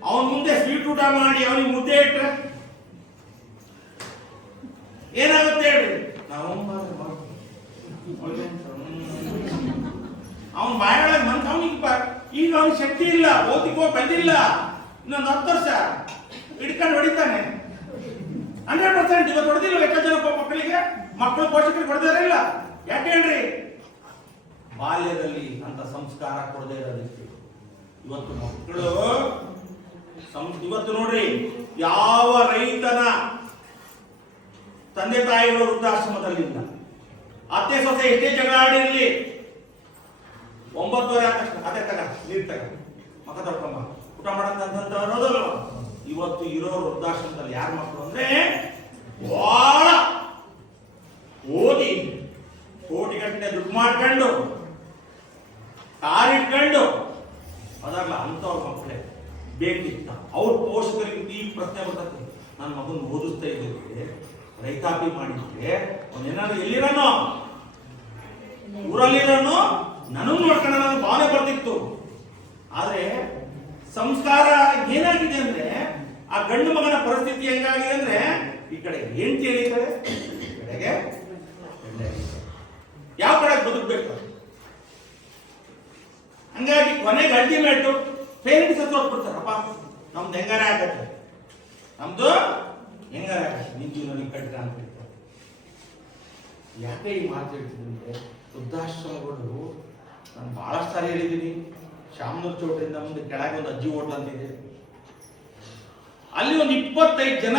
ಅವನ ಮುಂದೆ ಸ್ವೀಟ್ ಊಟ ಮಾಡಿ ಅವನಿಗೆ ಮುದ್ದೆ ಇಟ್ರೆ ಏನಾಗುತ್ತೆ ಹೇಳ್ರಿ? ಅವನ್ ಬಾಯೊಳಗೆ ಅವನಿಗೆ ಈಗ ಅವನಿಗೆ ಶಕ್ತಿ ಇಲ್ಲ, ಭೌತಿಕೋ ಬೆಳೆದಿಲ್ಲ. ಇನ್ನೊಂದು 10 ವರ್ಷ ಹಿಡ್ಕೊಂಡು ಹೊಡಿತಾನೆ. 100%. ಇವತ್ತು ಹೊಡೆದಿಲ್ಲ ಎಷ್ಟೋ ಜನ ಮಕ್ಕಳಿಗೆ, ಮಕ್ಕಳು ಪೋಷಕರಿಗೆ ಹೊಡೆದಾರ ಇಲ್ಲ. ಯಾಕೆ ಹೇಳ್ರಿ? ಬಾಲ್ಯದಲ್ಲಿ ಅಂತ ಸಂಸ್ಕಾರ ಕೊಡದೇ ಇರೋದಕ್ಕೆ ಇವತ್ತು ಮಕ್ಕಳು ಇವತ್ತು ನೋಡ್ರಿ, ಯಾವ ರೈತನ ತಂದೆ ತಾಯಿಗಳು ವೃದ್ಧಾಶ್ರಮದಲ್ಲಿಲ್ಲ. ಅತ್ತೆ ಸೊಸೆ ಎಷ್ಟೇ ಜಗಳ ಆಡಿರಲಿ, 9:30 ಆದ ತಕ್ಷಣ ಅದೇ ತಗ ನೀರ್ ತಗ ಮಕ ತೊಳ್ಕೊಂಬ ಊಟ ಮಾಡೋದಂತಂದ್ರಲ್ಲ. ಇವತ್ತು ಇರೋ ವೃದ್ಧಾಶ್ರಮದಲ್ಲಿ ಯಾರ ಮಕ್ಕಳು ಅಂದ್ರೆ ಬಹಳ ಓದಿ ಕೋಟಿಗಟ್ಟಲೆ ದುಡ್ಡು ಮಾಡ್ಕೊಂಡು ಕಾರ್ ಇಟ್ಕೊಂಡು ಅದಾಗಲ್ಲ ಅಂತವ್ರ ಮಕ್ಕಳೇ ಬೇಕಿತ್ತ. ಅವ್ರ ಪೋಷಕರಿಗೆ ಈ ಪ್ರಶ್ನೆ ಬರ್ತದೆ, ನನ್ನ ಮಗನ ಓದಿಸ್ತಾ ಇದ್ದಿದ್ರೆ, ರೈತಾಪಿ ಮಾಡಿದ್ರೆ ಅವನೇನಾದ್ರು ಎಲ್ಲಿರೋನೋ ಊರಲ್ಲಿರೋನೋ ನನಗೂ ನೋಡ್ಕೊಂಡು ನನ್ನ ಭಾವನೆ ಬರ್ತಿತ್ತು. ಆದ್ರೆ ಸಂಸ್ಕಾರ ಏನಾಗಿದೆ ಅಂದ್ರೆ, ಆ ಗಂಡು ಮಗನ ಪರಿಸ್ಥಿತಿ ಹೆಂಗಾಗಿದೆ ಅಂದ್ರೆ ಈ ಕಡೆ ಹೆಂಡತಿ ಎಳಿತಾರೆ, ಈ ಕಡೆಗೆ ಗಂಡ ಎಳಿತಾರೆ. ಯಾವ ಕಡೆ ಬದುಕಬೇಕು? ಹಂಗಾಗಿ ಕೊನೆಗೆ ಅಲ್ಟಿಮೇಟು ಪೇರೆಂಟ್ಸ್ ಹತ್ರ ಹೋಗ್ಬಿಡ್ತಾರಪ್ಪ, ನಮ್ದು ಹೆಂಗಾರ ಆಗತ್ತೆ, ನಮ್ದು ಹೆಂಗಾರ ಆಗತ್ತೆ, ನಿನ್ ಜೀವನ ಕಟ್ಟ ಅಂತ ಹೇಳ್ತಾರೆ. ಯಾಕೆ ಈ ಮಾತು ಹೇಳ್ತಿದ್ರೆ, ವೃದ್ಧಾಶ್ರಮಗಳು ನಾನು ಬಹಳಷ್ಟು ಸಾರಿ ಹೇಳಿದ್ದೀನಿ. ಶಾಮನೂರ್ ಚೌಟ್ರಿಂದ ಮುಂದೆ ಕೆಳಗೆ ಒಂದು ಅಜ್ಜಿ ಹೋಟ್ಲ್ ಅಂತಿದೆ, ಅಲ್ಲಿ ಒಂದು 25 ಜನ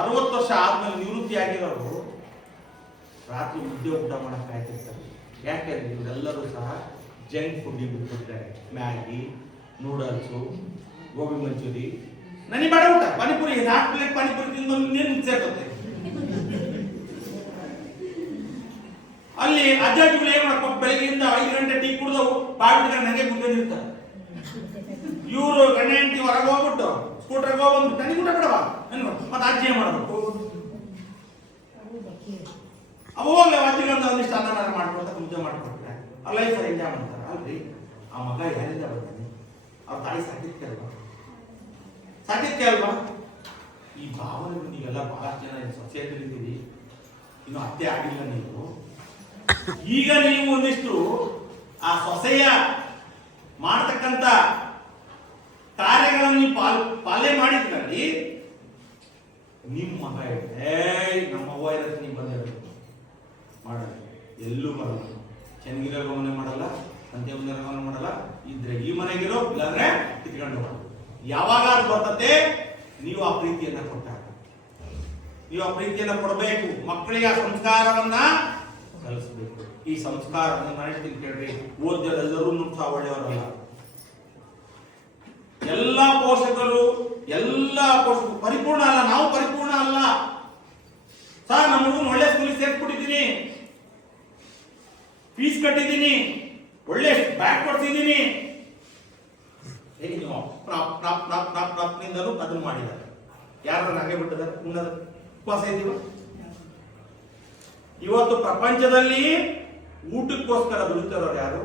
60 ವರ್ಷ ಆದ್ಮೇಲೆ ನಿವೃತ್ತಿ ಆಗಿರೋರು ರಾತ್ರಿ ಮುದ್ದೆ ಊಟ ಮಾಡಕ್ ಕಾಯ್ತಿರ್ತಾರೆ. ಯಾಕೆಂದ್ರೆ ಇವರೆಲ್ಲರೂ ಸಹ ಜಂಕ್ ಫುಡ್ ಬಿಟ್ಬಿಟ್ಟಿದ್ದಾರೆ. ಮ್ಯಾಗಿ, ನೂಡಲ್ಸು, ಗೋಬಿ ಮಂಚೂರಿ, ನನಗೆ ಬೇಡ ಊಟ, ಪಾನಿಪುರಿ 4 ಪ್ಲೇಟ್ ಪಾನಿಪುರಿ ತಿಂದು ನೀರು ಸೇರ್ತದೆ. ಅಲ್ಲಿ ಅಜ್ಜಾಜಿಗಳು ಏನ್ ಮಾಡ್ಕೊ, ಬೆಳಗ್ಗೆಯಿಂದ 5 ಗಂಟೆ ಟೀ ಕುಡಿದವು ಬಾಗಿಲಿಗೆ ನನಗೆ ಕುಂದಿರ್ತಾರೆ. ಇವರು ಗಂಡ ಹೆಂಡತಿ ಹೊರಗೆ ಹೋಗ್ಬಿಟ್ಟು ಸ್ಕೂಟರ್ಗೆ ಹೋಗ್ಬಂದು ನನಗೆ ಊಟ ಬಿಡವಾ ಮತ್ತೆ ಅಜ್ಜಿ ಏನ್ ಮಾಡ್ಬೇಕು? ಅವಾಗ ಅಜ್ಜಿಗಳನ್ನ ಒಂದಿಷ್ಟು ಅನ್ನ ಮಾಡ್ಕೊಳ್ತಾ ಮುದ್ದೆ ಮಾಡ್ಕೊಡ್ತಾರೆ. ಅವ್ರ ಲೈಫ್ ಎಂಜಾಯ್ ಮಾಡ್ತಾರೆ. ಅಲ್ರಿ, ಆ ಮಗ ಯಾರಿಂದ ಬರ್ತಾನೆ? ಅವ್ರ ತಾಯಿ ಸಾಕಿದ್ಕೆ ಅಲ್ವಾ? ಈ ಭಾವನೆ ನೀವೆಲ್ಲ ಬಹಳಷ್ಟು ಜನ ಸೊಸೈಟಿಲಿದ್ದೀರಿ, ಇನ್ನು ಅತ್ತೆ ಆಗಿಲ್ಲ ನೀವು. ಈಗ ನೀವು ಒಂದಿಷ್ಟು ಆ ಸೊಸೆಯ ಮಾಡ್ತಕ್ಕಂಥ ಕಾರ್ಯಗಳನ್ನು ಪಾಲನೆ ಮಾಡಿದ್ರಲ್ಲಿ ನಿಮ್ಮ ಮಗ ನಮ್ಮ ಅವ್ವ ಇರತ್ತೆ, ನೀವು ಬಂದಿರೋದು ಮಾಡಲ್ಲ, ಎಲ್ಲೂ ಬರಲ್ಲ. ಚೆನ್ನಾಗಿರೋ ಗಮನ ಮಾಡಲ್ಲ, ಅಂತ್ಯ ಮುಂದೆ ಗಮನ ಮಾಡಲ್ಲ. ಇದ್ರೆ ಈ ಮನೆಗಿರೋ, ಇಲ್ಲಾಂದ್ರೆ ಕಿತ್ಕೊಂಡು ಹೋಗಲ್ಲ. ಯಾವಾಗ ಅದು ಬರ್ತತೆ, ನೀವು ಆ ಪ್ರೀತಿಯನ್ನ ಕೊಟ್ಟಾಗ, ನೀವು ಆ ಪ್ರೀತಿಯನ್ನ ಕೊಡಬೇಕು. ಮಕ್ಕಳಿಗೆ ಆ ಸಂಸ್ಕಾರವನ್ನ ಕಲಿಸಬೇಕು. ಈ ಸಂಸ್ಕಾರ ಮನೆಯಲ್ಲಿ ಕೇಳ್ರಿ, ಓದ್ದರೆಲ್ಲರೂ ಸಹ ಒಳ್ಳೆಯವರಲ್ಲ. ಎಲ್ಲ ಪೋಷಕರು ಪರಿಪೂರ್ಣ ಅಲ್ಲ, ನಾವು ಪರಿಪೂರ್ಣ ಅಲ್ಲ. ಸರ್, ನಮ್ಮ ಹುಡುಗನ ಒಳ್ಳೆ ಸ್ಕೂಲಿಗೆ ಸೇರ್ಸ್ಬಿಟ್ಟಿದ್ದೀನಿ, ಫೀಸ್ ಕಟ್ಟಿದ್ದೀನಿ, ಒಳ್ಳೆ ಬ್ಯಾಗ್ ಕೊಡ್ತಿದ್ದೀನಿ. ಹೇಗೆ ನೀವು ನಿಂದಲೂ ಅದನ್ನು ಮಾಡಿದ್ದಾರೆ. ಯಾರು ಹಾಗೆ ಬಿಟ್ಟಿದ್ದಾರೆ? ಉಪವಾಸ ಇದ್ದೀವ. ಇವತ್ತು ಪ್ರಪಂಚದಲ್ಲಿ ಊಟಕ್ಕೋಸ್ಕರ ದುಡಿತಾರೋರು ಯಾರು?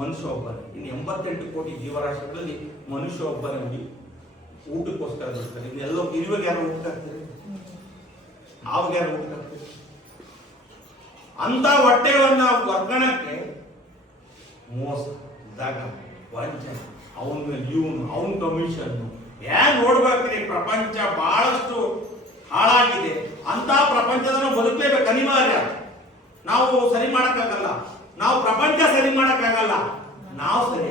ಮನುಷ್ಯ ಒಬ್ಬನೇ. ಇನ್ನು 88 ಕೋಟಿ ಜೀವರಾಶಿಗಳಲ್ಲಿ ಮನುಷ್ಯ ಒಬ್ಬನೇ ಊಟಕ್ಕೋಸ್ಕರ ದುಡಿತಾರೆ. ಇನ್ನೆಲ್ಲೋ ಇರುವಾಗ ಯಾರು ಊಟ ಹಾಕ್ತಾರೆ? ಆವಾಗ ಯಾರು ಊಟ ಹಾಕ್ತಾರೆ? ಅಂತ ಹೊಟ್ಟೆವನ್ನ ವರ್ಗಣಕ್ಕೆ ಮೋಸ, ದಗ, ವಂಚನೆ, ಅವನ ಮೇಲೆ ಇವನು, ಅವನ ಕಮಿಷನ್, ಏನ್ ನೋಡ್ಬೇಕ್ರಿ? ಪ್ರಪಂಚ ಬಹಳಷ್ಟು ಹಾಳಾಗಿದೆ. ಅಂತ ಪ್ರಪಂಚದ ಬದುಕಲೇಬೇಕು, ಅನಿವಾರ್ಯ. ನಾವು ಸರಿ ಮಾಡಕ್ಕಾಗಲ್ಲ, ನಾವು ಪ್ರಪಂಚ ಸರಿ ಮಾಡಕ್ಕಾಗಲ್ಲ, ನಾವು ಸರಿ.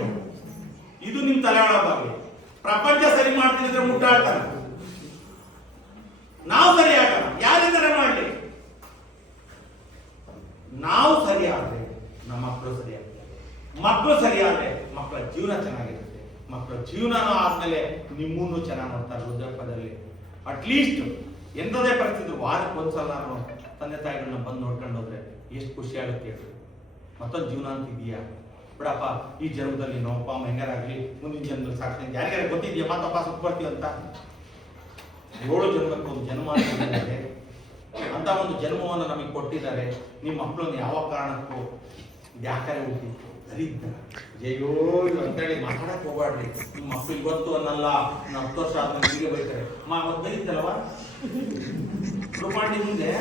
ಇದು ನಿಮ್ ತಲೆ ಒಳಗೆ. ಪ್ರಪಂಚ ಸರಿ ಮಾಡ್ತಿದ್ರೆ ಮುಟ್ಟಾಡ್ತಾರೆ, ನಾವು ಸರಿ ಆಗಲ್ಲ. ಯಾರಿದ್ದಾರೆ ಮಾಡಲಿ? ನಾವು ಸರಿ ಆದ್ರೆ ನಮ್ಮ ಮಕ್ಕಳು ಸರಿ ಆಗ್ತಾರೆ. ಮಕ್ಕಳು ಸರಿ ಆದ್ರೆ ಮಕ್ಕಳ ಜೀವನ ಚೆನ್ನಾಗಿರುತ್ತೆ. ಮಕ್ಕಳ ಜೀವನ ಆದ್ಮೇಲೆ ನಿಮ್ಮನ್ನು ಚೆನ್ನಾಗಿ ನೋಡ್ತಾರೆ. ವೃದ್ಧಾಪ್ಯದಲ್ಲಿ ಅಟ್ಲೀಸ್ಟ್ ಎಂಥದೇ ಪರಿಸ್ಥಿತಿ ವಾರಕ್ಕೆ ಒಂದ್ಸಲ ನಾನು ತಂದೆ ತಾಯಿಗಳನ್ನ ಬಂದು ನೋಡ್ಕೊಂಡು ಹೋದ್ರೆ ಎಷ್ಟು ಖುಷಿ ಆಗುತ್ತೆ. ಮತ್ತೊಂದು ಜೀವನ ಅಂತ ಇದೆಯಾ? ಬಿಡಪ್ಪ, ಈ ಜನ್ಮದಲ್ಲಿ ನಮ್ಮಪ್ಪ ಅಮ್ಮ ಹೆಂಗಾರಾಗ್ಲಿ ಮುಂದಿನ ಜನ್ಮದಲ್ಲಿ ಸಾಕ್ತೀನಿ. ಯಾರಿಗಾರ ಗೊತ್ತಿದ್ಯಾ ಮಾತಪ್ಪ ಸುಖ ಬರ್ತೀವಿ ಅಂತ? 7 ಜನ್ಮಕ್ಕೆ ಒಂದು ಜನ್ಮ ಅಂತ ಒಂದು ಜನ್ಮವನ್ನು ನಮಗೆ ಕೊಟ್ಟಿದ್ದಾರೆ. ನಿಮ್ಮ ಮಕ್ಕಳನ್ನು ಯಾವ ಕಾರಣಕ್ಕೂ ಯಾಕರೆ ಹುಟ್ಟಿತ್ತು ದರಿದ್ರ ಅಯ್ಯೋ ಅಂತೇಳಿ ಮಾತಾಡಕ್ ಹೋಗ್ಬಾಡ್ರಿ. ನಿಮ್ಮ ಮಕ್ಕಳು ಇವತ್ತು ಅನ್ನಲ್ಲ, 10 ವರ್ಷ ಆದ್ಮೇಲೆ ಹೀಗೆ ಬೈತಾರೆ. ಮತ್ತೆ ಬೈತಲ್ವಾ ಮಾಡಿ ಮುಂದೆ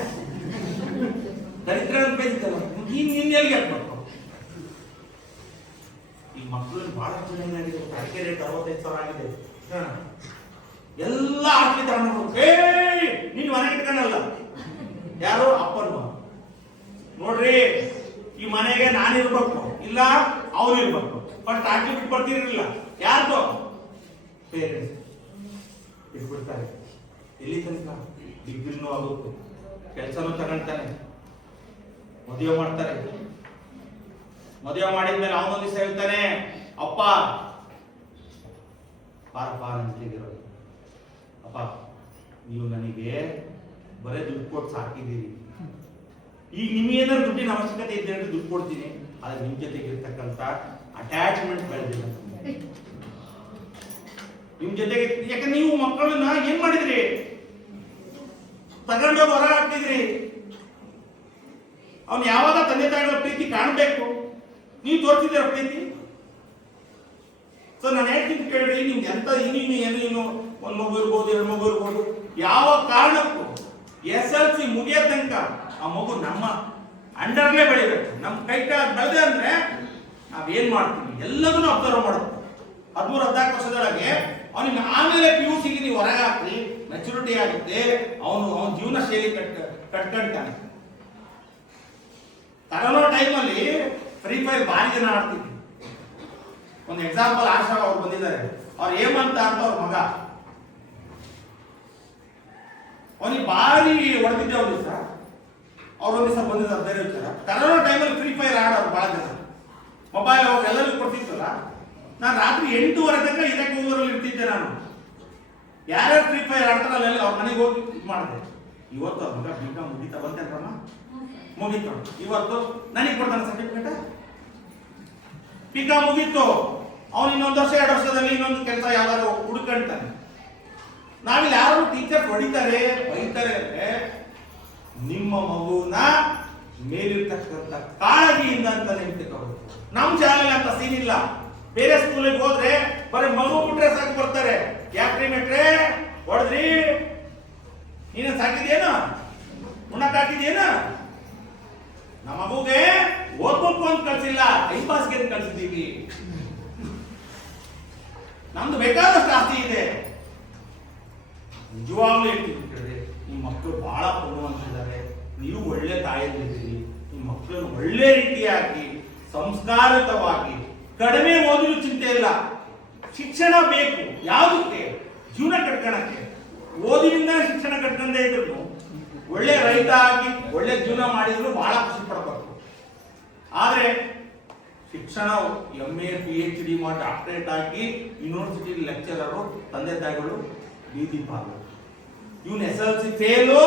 ದರಿದ್ರ ಅಂತ ಬೈತಲ್ಲ, ನಿನ್ನ ಎಲ್ಲಿಗೆ ಹಾಕ್ಬೇಕು? ಈ ಮಕ್ಕಳಲ್ಲಿ ಬಹಳಷ್ಟು ಜನ ಏನಾಗಿದೆ, ಅಡಿಕೆ ರೇಟ್ 65,000 ಆಗಿದೆ. ಎಲ್ಲ ಆಸ್ತಿ ತಗೊಂಡು ನೀನು ಮನೆ ಇಟ್ಕೊಂಡಲ್ಲ, ಯಾರು ಅಪ್ಪನ ನೋಡ್ರಿ, ಈ ಮನೆಗೆ ನಾನಿರ್ಬೇಕು ಇಲ್ಲ ಅವ್ರು ಇರ್ಬೇಕು. ಬಟ್ ಆಕಿ ಬಿಟ್ಟು ಬರ್ತಿರ್ಲಿಲ್ಲ, ಯಾರ್ದು ಪೇರೆಂಟ್ಸ್ ಬಿಟ್ಬಿಡ್ತಾರೆ. ಎಲ್ಲಿ ತನಕ ಡಿಗ್ರಿನೂ ಆಗುತ್ತೆ, ಕೆಲಸನೂ ತಗೊಳ್ತಾನೆ, ಮದುವೆ ಮಾಡ್ತಾರೆ. ಮದುವೆ ಮಾಡಿದ್ಮೇಲೆ ಅವನೊಂದು ದಿವಸ ಹೇಳ್ತಾನೆ, ಅಪ್ಪ ಪಾರಪ್ಪ ನಂತಿಗಿರೋದು, ಅಪ್ಪ ನೀವು ನನಗೆ ಬರೇ ದುಡ್ಡು ಕೊಟ್ಟು ಸಾಕಿದ್ದೀರಿ, ಈಗ ನಿಮ್ಗೇನಾದ್ರು ದುಡ್ಡಿನ ಅವಶ್ಯಕತೆ ಇದ್ದರೆ ದುಡ್ಡು ಕೊಡ್ತೀನಿ, ಆದ್ರೆ ನಿಮ್ ಜೊತೆಗೆ ಇರ್ತಕ್ಕಂಥ ಅಟ್ಯಾಚ್ಮೆಂಟ್ ಬೆಳೆದಿಲ್ಲ ನಿಮ್ ಜೊತೆಗೆ. ಯಾಕಂದ್ರೆ ನೀವು ಮಕ್ಕಳನ್ನ ಏನ್ ಮಾಡಿದ್ರಿ? ತಗೊಂಡೋಗಿ ಹೊರ ಹಾಕ್ತಿದ್ರಿ. ಅವ್ನು ಯಾವಾಗ ತಂದೆ ತಾಯಿಗಳ ಪ್ರೀತಿ ಕಾಣಬೇಕು, ನೀವು ತೋರಿಸಿದ್ದೀರ ಪ್ರೀತಿ. ಸೊ ನಾನು ಹೇಳ್ತೀನಿ ಕೇಳ್ರಿ, ನಿಮ್ಗೆ ಎಂತ ಇನ್ನೇನು ಏನು, 1 ಮಗು ಇರ್ಬೋದು, 2 ಮಗು ಇರ್ಬೋದು, ಯಾವ ಕಾರಣಕ್ಕೂ SLC ಮುಗಿಯೋ ತನಕ ಆ ಮಗು ನಮ್ಮ ಅಂಡರ್ಲೇ ಬೆಳಿಬೇಕು. ನಮ್ಮ ಕೈ ಕೆಳಗೆ ಬೆಳೆದೆ ಅಂದ್ರೆ ನಾವೇನ್ ಮಾಡ್ತೀವಿ ಎಲ್ಲದನ್ನು ಅಬ್ಸರ್ವ್ ಮಾಡುತ್ತೆ. 13-14 ವರ್ಷದೊಳಗೆ ಅವನಿಗೆ ಆಮೇಲೆ PUC ಗೆ ನೀವು ಹೊರಗೆ ಹಾಕಿ ಮೆಚುರಿಟಿ ಆಗುತ್ತೆ, ಅವನ ಜೀವನ ಶೈಲಿ ಕಟ್ಕೊಂತಾನೆ. ಕರೋನಾ ಟೈಮಲ್ಲಿ ಫ್ರೀ ಫೈರ್ ಭಾರಿ ಜನ ಆಡ್ತಿದ್ವಿ. ಒಂದು ಎಕ್ಸಾಂಪಲ್ ಆಶಾ ಅವ್ರು ಬಂದಿದ್ದಾರೆ. ಅವ್ರು ಹೇಮಂತ ಅಂತ ಅವ್ರ ಮಗ, ಅವನಿಗೆ ಭಾರಿ ಹೊಡೆದಿದ್ದೆ ಅವ್ರು ದಿವಸ. ಅವ್ರು ಒಂದ್ ದಿವಸ ಬಂದಿದ್ದಾರೆ ಬೇರೆ ವಿಚಾರ. ಕರೋನಾ ಟೈಮಲ್ಲಿ ಫ್ರೀ ಫೈರ್ ಆಡೋರು ಬಹಳ ಜನ, ಮೊಬೈಲ್ ಅವ್ರು ಎಲ್ಲರಿಗೂ ಕೊಡ್ತಿತ್ತಲ್ಲ. ನಾನು ರಾತ್ರಿ 8:30 ತನಕ ಇದಕ್ಕೆ ಊರಲ್ಲಿ ಇರ್ತಿದ್ದೆ. ನಾನು ಯಾರ್ಯಾರು ಫ್ರೀ ಫೈರ್ ಆಡ್ತಾರಲ್ಲ ಅವ್ರ ಮನೆಗೆ ಹೋಗಿ ಇದು ಮಾಡಿದೆ. ಇವತ್ತು ಅವ್ರ ಮಗ BCom ಮುಗಿತಾ ಬಂತೇನ್ರಮ್ಮ, ಮುಗೀತು. ಇವತ್ತು ನನಗೆ ಕೊಡ್ತಾನೆ ಸರ್ಟಿಫಿಕೇಟ್. BCom ಮುಗೀತು, ಅವನು ಇನ್ನೊಂದು ವರ್ಷ 2 ವರ್ಷದಲ್ಲಿ ಇನ್ನೊಂದು ಕೆಲಸ ಯಾವ್ದಾದ್ರು ಹುಡುಕಂತಾನೆ. ನಾವಿಲ್ಲಿ ಯಾರು ಟೀಚರ್ ಹೊಡಿತಾರೆ ಬೈತಾರೆ ಅಂದ್ರೆ ನಿಮ್ಮ ಮಗುನ ಮೇಲಿರ್ತಕ್ಕಂಥ ಕಾಳಜಿಯಿಂದ ಅಂತ ನೆನಪಿಟ್ಕೋಬೇಕು. ನಮ್ಮ ಶಾಲೆಯಲ್ಲಿ ಅಂತ ಸೀನ್ ಇಲ್ಲ. ಬೇರೆ ಸ್ಕೂಲಿಗೆ ಹೋದ್ರೆ ಬರೀ ಮಗು ಬಿಟ್ರೆ ಸಾಕು ಬರ್ತಾರೆ. ಯಾಕ್ರಿ ಮೆಟ್ರೆ ಹೊಡೆದ್ರಿ, ನೀನು ಸಾಕಿದೇನು, ಉಣ್ಣಕ್ ಹಾಕಿದೇನು? ನಮ್ಮ ಮಗುಗೆ ಓದ್ಬೇಕು ಅಂತ ಕಳ್ಸಿಲ್ಲ, ಟೈಮ್ ಪಾಸ್ಗೆ ಅಂತ ಕಳ್ಸಿದ್ದೀವಿ. ನಮ್ದು ಬೇಕಾದಷ್ಟು ಆಸ್ತಿ ಇದೆ. ನಿಜವಾಗ್ಲೂ ಹೇಳ್ತೀನಿ ಕೇಳಿದ್ರೆ, ನಿಮ್ಮ ಮಕ್ಕಳು ಬಹಳ ಪುಣ್ಯವಂತಿದ್ದಾರೆ. ನೀವು ಒಳ್ಳೆ ತಾಯಿಯಲ್ಲಿದ್ದೀರಿ. ನಿಮ್ಮ ಮಕ್ಕಳನ್ನು ಒಳ್ಳೆ ರೀತಿಯಾಗಿ ಸಂಸ್ಕಾರಿತವಾಗಿ, ಕಡಿಮೆ ಓದಲು ಚಿಂತೆ ಇಲ್ಲ. ಶಿಕ್ಷಣ ಬೇಕು. ಯಾವುದಕ್ಕೆ? ಜೀವನ ಕಟ್ಕೊಳಕ್ಕೆ. ಓದಿನಿಂದ ಶಿಕ್ಷಣ ಕಟ್ಕೊಂಡೇ ಇದ್ರು ಒಳ್ಳೆ ರೈತ ಆಗಿ ಒಳ್ಳೆ ಜೀವನ ಮಾಡಿದ್ರು ಬಹಳ ಖುಷಿ ಪಡಬೇಕು. ಆದ್ರೆ ಶಿಕ್ಷಣ MA PhD ಮಾಡಿ ಡಾಕ್ಟರೇಟ್ ಆಗಿ ಯೂನಿವರ್ಸಿಟಿ ಲೆಕ್ಚರರು, ತಂದೆ ತಾಯಿಗಳು ಬೀದಿ ಪಾಲು. ಇವನು SLC ಫೇಲು,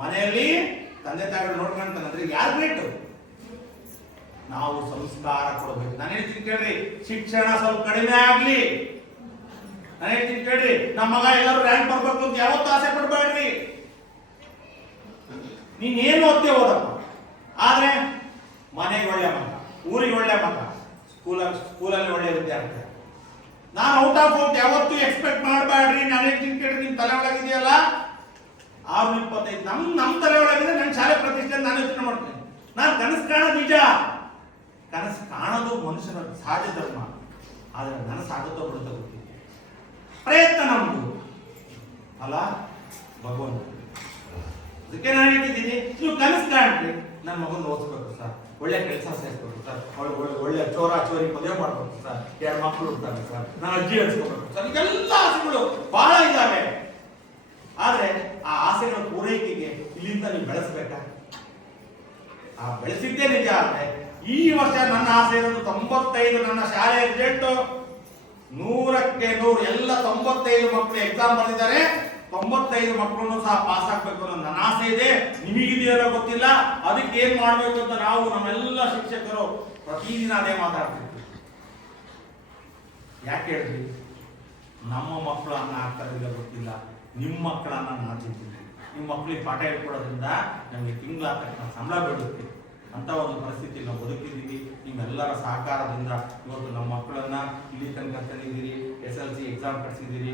ಮನೆಯಲ್ಲಿ ತಂದೆ ತಾಯಿಗಳು ನೋಡ್ಕೊಂತಾನಂದ್ರೆ ಯಾರು ಗ್ರೇಟ್? ನಾವು ಸಂಸ್ಕಾರ ಕೊಡಬೇಕು. ನಾನು ಹೇಳ್ತೀನಿ ಕೇಳ್ರಿ, ಶಿಕ್ಷಣ ಸ್ವಲ್ಪ ಕಡಿಮೆ ಆಗ್ಲಿ. ನಾನು ಹೇಳ್ತೀನಿ ಕೇಳ್ರಿ, ನಮ್ಮ ಮಗ ಎಲ್ಲರೂ ರ್ಯಾಂಕ್ ಬರ್ಬೇಕು ಅಂತ ಯಾವತ್ತೂ ಆಸೆ ಪಡ್ಬೇಡ್ರಿ. ನೀನೇನು ಓದ್ತೇ ಓದಪ್ಪ, ಆದ್ರೆ ಮನೆಗೆ ಒಳ್ಳೆ ಮಗ, ಊರಿಗೆ ಒಳ್ಳೆ ಮಗ, ಸ್ಕೂಲಲ್ಲಿ ಒಳ್ಳೆ ವಿದ್ಯಾರ್ಥಿ. ನಾನು ಔಟ್ ಆಫ್ ಯಾವತ್ತೂ ಎಕ್ಸ್ಪೆಕ್ಟ್ ಮಾಡಬೇಡ್ರಿ. ನಾನು ಹೇಳ್ತೀನಿ ಕೇಳ್ರಿ, ನಿಮ್ ತಲೆ ಒಳಗಿದೆಯಲ್ಲ 625, ನಮ್ ತಲೆ ಒಳಗಿದೆ. ನನ್ನ ಶಾಲೆ ಪ್ರತಿಷ್ಠೆ ನಾನು ಯೋಚನೆ ಮಾಡ್ತೀನಿ. ನಾನು ಕನಸು ಕಾಣೋದು ನಿಜ. ಕನಸು ಕಾಣೋದು ಮನುಷ್ಯನ ಸಹಜ ಧರ್ಮ. ಆದ್ರೆ ನನಸು ಆಗುತ್ತೋ ಬಿಡುತ್ತೋ ಗೊತ್ತಿಲ್ಲ. ಪ್ರಯತ್ನ ನಮ್ದು ಅಲ್ಲ ಭಗವಂತ. ಅದಕ್ಕೆ ನಾನು ಹೇಳ್ತಿದ್ದೀನಿ, ನೀವು ಕನಸು ಕಾಣ್ರಿ, ನನ್ನ ಮಗನ ಓದಿಸ್ಬೇಕು ಸರ್, ಒಳ್ಳೆ ಕೆಲಸ ಸೇರಿಸ್ಬೇಕು ಸರ್, ಒಳ್ಳೆ ಚೋರಿ ಮದುವೆ ಮಾಡ್ಬೇಕು ಸರ್, 2 ಮಕ್ಕಳು ಇರ್ತಾರೆ ಸರ್, ನಾನು ಅಜ್ಜಿ ಹಚ್ಕೋಬೇಕು ಸರ್, ಇದೆಲ್ಲ ಆಸೆಗಳು ಬಹಳ ಇದ್ದಾವೆ. ಆದ್ರೆ ಆ ಆಸೆಗಳ ಪೂರೈಕೆಗೆ ಇಲ್ಲಿಂದ ನೀವು ಬೆಳೆಸ್ಬೇಕಾ? ಆ ಬೆಳೆಸಿದ್ದೇ ನಿಜ. ಆದ್ರೆ ಈ ವರ್ಷ ನನ್ನ ಆಸೆ ಇರೋದು 95. ನನ್ನ ಶಾಲೆಯ ರಿಸಲ್ಟ್ 100ಕ್ಕೆ 100. ಎಲ್ಲ 95 ಮಕ್ಕಳು ಎಕ್ಸಾಮ್ ಬರೆದಿದ್ದಾರೆ. 95 ಮಕ್ಕಳನ್ನು ಸಹ ಪಾಸ್ ಆಗ್ಬೇಕು ಅನ್ನೋ ನನ್ನ ಆಸೆ ಇದೆ. ನಿಮಗಿದೆಯಲ್ಲ ಗೊತ್ತಿಲ್ಲ. ಅದಕ್ಕೆ ಏನ್ ಮಾಡ್ಬೇಕು ಅಂತ ನಾವು ನಮ್ಮೆಲ್ಲ ಶಿಕ್ಷಕರು ಪ್ರತಿದಿನ ಅದೇ ಮಾತಾಡ್ತಿರ್ತೀವಿ. ಯಾಕೆ ಹೇಳ್ತೀವಿ? ನಮ್ಮ ಮಕ್ಕಳು ಅನ್ನ ಆಗ್ತಾರಿಲ್ಲ ಗೊತ್ತಿಲ್ಲ, ನಿಮ್ಮ ಮಕ್ಕಳನ್ನ ನಾನು ತಿಂತೀನಿ. ನಿಮ್ಮ ಮಕ್ಕಳಿಗೆ ಪಾಠ ಹೇಳ್ಕೊಡೋದ್ರಿಂದ ನಮಗೆ ತಿಂಗಳ ತಕ್ಷಣ ಸಂಬಳ ಬೀಳುತ್ತೆ. ಅಂತ ಒಂದು ಪರಿಸ್ಥಿತಿ ನಾವು ಬದುಕಿದ್ದೀವಿ. ನಿಮ್ಮೆಲ್ಲರ ಸಹಕಾರದಿಂದ ಇವತ್ತು ನಮ್ಮ ಮಕ್ಕಳನ್ನ ಇಲ್ಲಿ ತನಕ ತಂದಿದ್ದೀರಿ. SLC exam ಕಟ್ಸಿದ್ದೀರಿ.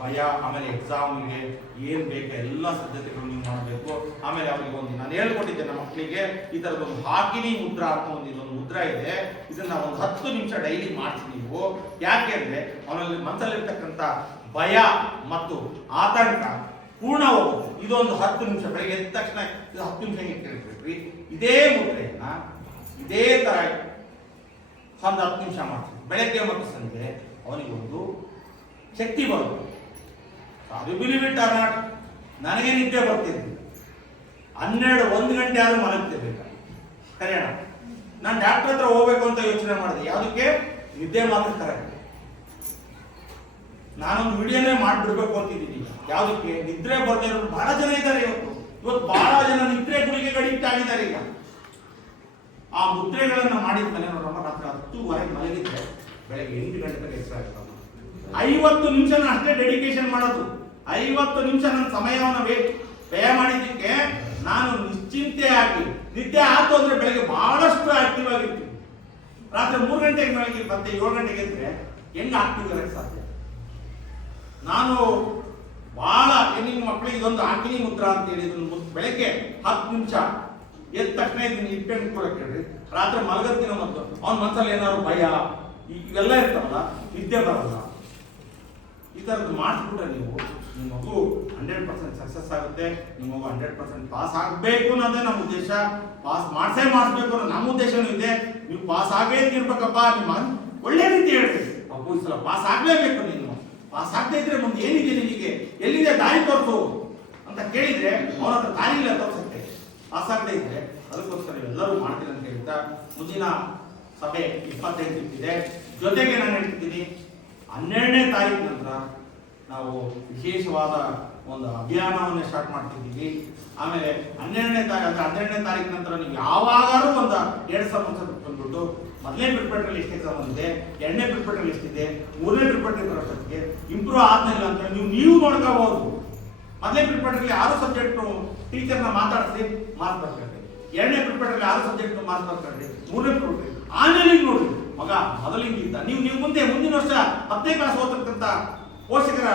ಭಯ, ಆಮೇಲೆ ಎಕ್ಸಾಮಿಗೆ ಏನು ಬೇಕು ಎಲ್ಲ ಸಿದ್ಧತೆಗಳು ನೀವು ಮಾಡಬೇಕು. ಆಮೇಲೆ ಅವರಿಗೆ ಒಂದು ನಾನು ಹೇಳ್ಕೊಟ್ಟಿದ್ದೆ ನಮ್ಮ ಮಕ್ಕಳಿಗೆ, ಈ ಥರದೊಂದು ಹಾಕಿನಿ ಮುದ್ರಾ ಅಂತ ಇದೊಂದು ಮುದ್ರಾ ಇದೆ. ಇದನ್ನ ಒಂದು 10 ನಿಮಿಷ ಡೈಲಿ ಮಾಡಿಸಿ ನೀವು. ಯಾಕೆ ಅಂದರೆ ಅವನಲ್ಲಿ ಮನಸ್ಸಲ್ಲಿರ್ತಕ್ಕಂಥ ಭಯ ಮತ್ತು ಆತಂಕ ಪೂರ್ಣ ಹೋಗುತ್ತೆ. ಇದೊಂದು 10 ನಿಮಿಷ ಬೆಳಗ್ಗೆ ಎದ್ದ ತಕ್ಷಣ ಇದು 10 ನಿಮಿಷ ಕೇಳ್ಬೇಕ್ರಿ. ಇದೇ ಮುದ್ರೆಯನ್ನ ಇದೇ ತರ ಒಂದು 10 ನಿಮಿಷ ಮಾಡ್ತೀವಿ ಬೆಳಗ್ಗೆ ಮತ್ತು ಸಂಜೆ. ಅವನಿಗೊಂದು ಶಕ್ತಿ ಬರುತ್ತೆ. ಅದು ಬಿಲೀವ್ ಇಟ್ ಆರ್ ನಾಟ್, ನನಗೆ ನಿದ್ದೆ ಬರ್ತಿದ್ವಿ 12-1 ಗಂಟೆ ಆದ್ರೂ ಮಲಗ್ತಿರ್ಬೇಕು. ಕರೆಯೋಣ, ನಾನು ಡಾಕ್ಟರ್ ಹತ್ರ ಹೋಗ್ಬೇಕು ಅಂತ ಯೋಚನೆ ಮಾಡಿದೆ. ಯಾವುದಕ್ಕೆ? ನಿದ್ದೆ ಮಾತ್ರ ಕರೆಕ್ಟ್. ನಾನೊಂದು ವಿಡಿಯೋನೇ ಮಾಡಿಬಿಡ್ಬೇಕು ಅಂತಿದ್ದೀನಿ. ಯಾವುದಕ್ಕೆ? ನಿದ್ರೆ ಬರ್ದೇ ಇರೋರು ಬಹಳ ಜನ ಇದ್ದಾರೆ. ಇವತ್ತು ಬಹಳ ಜನ ನಿದ್ರೆ ಗುಳಿಗೆಗೆ ಅಡಿಕ್ಟ್ ಆಗಿದ್ದಾರೆ. ಈಗ ಆ ಮುದ್ರೆಗಳನ್ನ ಮಾಡಿದ್ಮೇಲೆ ನೋಡಮ್ಮ, ರಾತ್ರಿ 10:30 ಮಲಗಿದ್ರೆ ಬೆಳಗ್ಗೆ 8 ಗಂಟೆ ತನಕ ಎಚ್ಚರ ಆಗ್ತದೆ. 50 ನಿಮಿಷ ಅಷ್ಟೇ ಡೆಡಿಕೇಶನ್ ಮಾಡೋದು. 50 ನಿಮಿಷ ನನ್ನ ಸಮಯವನ್ನು ವ್ಯಯ ಮಾಡಿದ್ದಕ್ಕೆ ನಾನು ನಿಶ್ಚಿಂತೆಯಾಗಿ ನಿದ್ದೆ ಆಯ್ತು ಅಂದ್ರೆ ಬೆಳಗ್ಗೆ ಬಹಳಷ್ಟು ಆಕ್ಟಿವ್ ಆಗಿರ್ತೀನಿ. ರಾತ್ರಿ 3 ಗಂಟೆಗೆ ಬೆಳಗ್ಗೆ ಮತ್ತೆ 7 ಗಂಟೆಗೆ ಇದ್ರೆ ಹೆಂಗ್ ಆಕ್ಟಿವ್ ಇರಕ್ಕೆ ಸಾಧ್ಯ? ನಾನು ಬಹಳ ನಿಮ್ಮ ಮಕ್ಕಳಿಗೆ ಇದೊಂದು ಆಕಿನಿ ಮುದ್ರಾ ಅಂತ ಹೇಳಿ ಬೆಳಗ್ಗೆ 10 ನಿಮಿಷ ಎದ್ದ ತಕ್ಷಣ ಇದನ್ನ ಇಟ್ಕೊಂಡು ಕೊಡಕ್ಕೆ ಹೇಳ್ರಿ. ರಾತ್ರಿ ಮಲಗತ್ತಿನ ಮತ್ತು ಅವ್ನ ಮನಸ್ಸಲ್ಲಿ ಏನಾದ್ರು ಭಯ ಇವೆಲ್ಲ ಇರ್ತಾವಲ್ಲ, ನಿದ್ದೆ ಬರಲ್ಲ. ಈ ಥರದ್ದು ಮಾಡಿಸ್ಬಿಟ್ರೆ ನೀವು ನಿಮ್ಮ ಮಗು 100% ಸಕ್ಸಸ್ ಆಗುತ್ತೆ. ನಿಮ್ಮ ಮಗು 100% ಪಾಸ್ ಆಗಬೇಕು ಅನ್ನೋದೇ ನಮ್ಮ ಉದ್ದೇಶ. ಪಾಸ್ ಮಾಡಿಸ್ಬೇಕು ಅನ್ನೋ ನಮ್ಮ ಉದ್ದೇಶನೂ ಇದೆ. ನೀವು ಪಾಸ್ ಆಗೇ ಇರ್ಬೇಕಪ್ಪ. ನಿಮ್ಮ ಒಳ್ಳೆ ರೀತಿ ಹೇಳ್ತೀವಿ, ಮಗು ಈ ಸಲ ಪಾಸ್ ಆಗ್ಲೇಬೇಕು. ನೀನು ಪಾಸ್ ಆಗದೆ ಇದ್ರೆ ಮುಂದೆ ಏನಿದೆ ನಿನಗೆ, ಎಲ್ಲಿದೆ ದಾರಿ ತೋರಿಸು ಅಂತ ಕೇಳಿದ್ರೆ ಅವನ ಹತ್ರ ದಾರಿ ಇಲ್ಲ ತೋರಿಸುತ್ತೆ. ಪಾಸ್ ಆಗದೆ ಇದ್ರೆ ಅದಕ್ಕೋಸ್ಕರ ಎಲ್ಲರೂ ಮಾಡ್ತೀನಿ ಅಂತ ಹೇಳ್ತಾ, ಮುಂದಿನ ಸಭೆ 25 ಇದೆ. ಜೊತೆಗೆ ನಾನು ಹೇಳ್ತಿದ್ದೀನಿ, 12ನೇ ತಾರೀಕು ನಂತರ ನಾವು ವಿಶೇಷವಾದ ಒಂದು ಅಭಿಯಾನವನ್ನು ಸ್ಟಾರ್ಟ್ ಮಾಡ್ತಿದ್ದೀವಿ. ಆಮೇಲೆ 12ನೇ ತಾರೀಕು ನಂತರ ನೀವು ಯಾವಾಗಾದ್ರೂ ಒಂದು 2 ಸಂವತ್ಸರ ಬಂದ್ಬಿಟ್ಟು ಮೊದಲನೇ ಪ್ರಿಪರೇಟರಿ ಎಷ್ಟು ಎಕ್ಸಾಮ್ ಬಂದಿದೆ, 2ನೇ ಪ್ರಿಪರೇಟರಿ ಎಷ್ಟಿದೆ, 3ನೇ ಪ್ರಿಪರೇಟರಿ ಬರೋದಕ್ಕೆ ಇಂಪ್ರೂವ್ ಆದ್ಮೇಲೆ ಅಂತ ನೀವು ನೋಡ್ಕೋಬಹುದು. ಮೊದಲನೇ ಪ್ರಿಪರೇಟರಿ 6 ಸಬ್ಜೆಕ್ಟ್ ಟೀಚರ್ನ ಮಾತಾಡಿಸಿ ಮಾರ್ಕ್ಸ್ ಬರ್ಕೊಳ್ರಿ. 2ನೇ ಪ್ರಿಪರೇಟರಿ 6 ಸಬ್ಜೆಕ್ಟ್ ಮಾರ್ಕ್ಸ್ ಬರ್ಕೊಳ್ರಿ. 3ನೇ ಪ್ರಿಪರೇಟರಿ ಆಮೇಲೆ ನೋಡ್ರಿ ಮಗ ಮೊದಲಿಂಗಿದ್ದ ನೀವು ಮುಂದಿನ ವರ್ಷ 10ನೇ ಕ್ಲಾಸ್ ಓದತಕ್ಕಂಥ ಪೋಷಕರ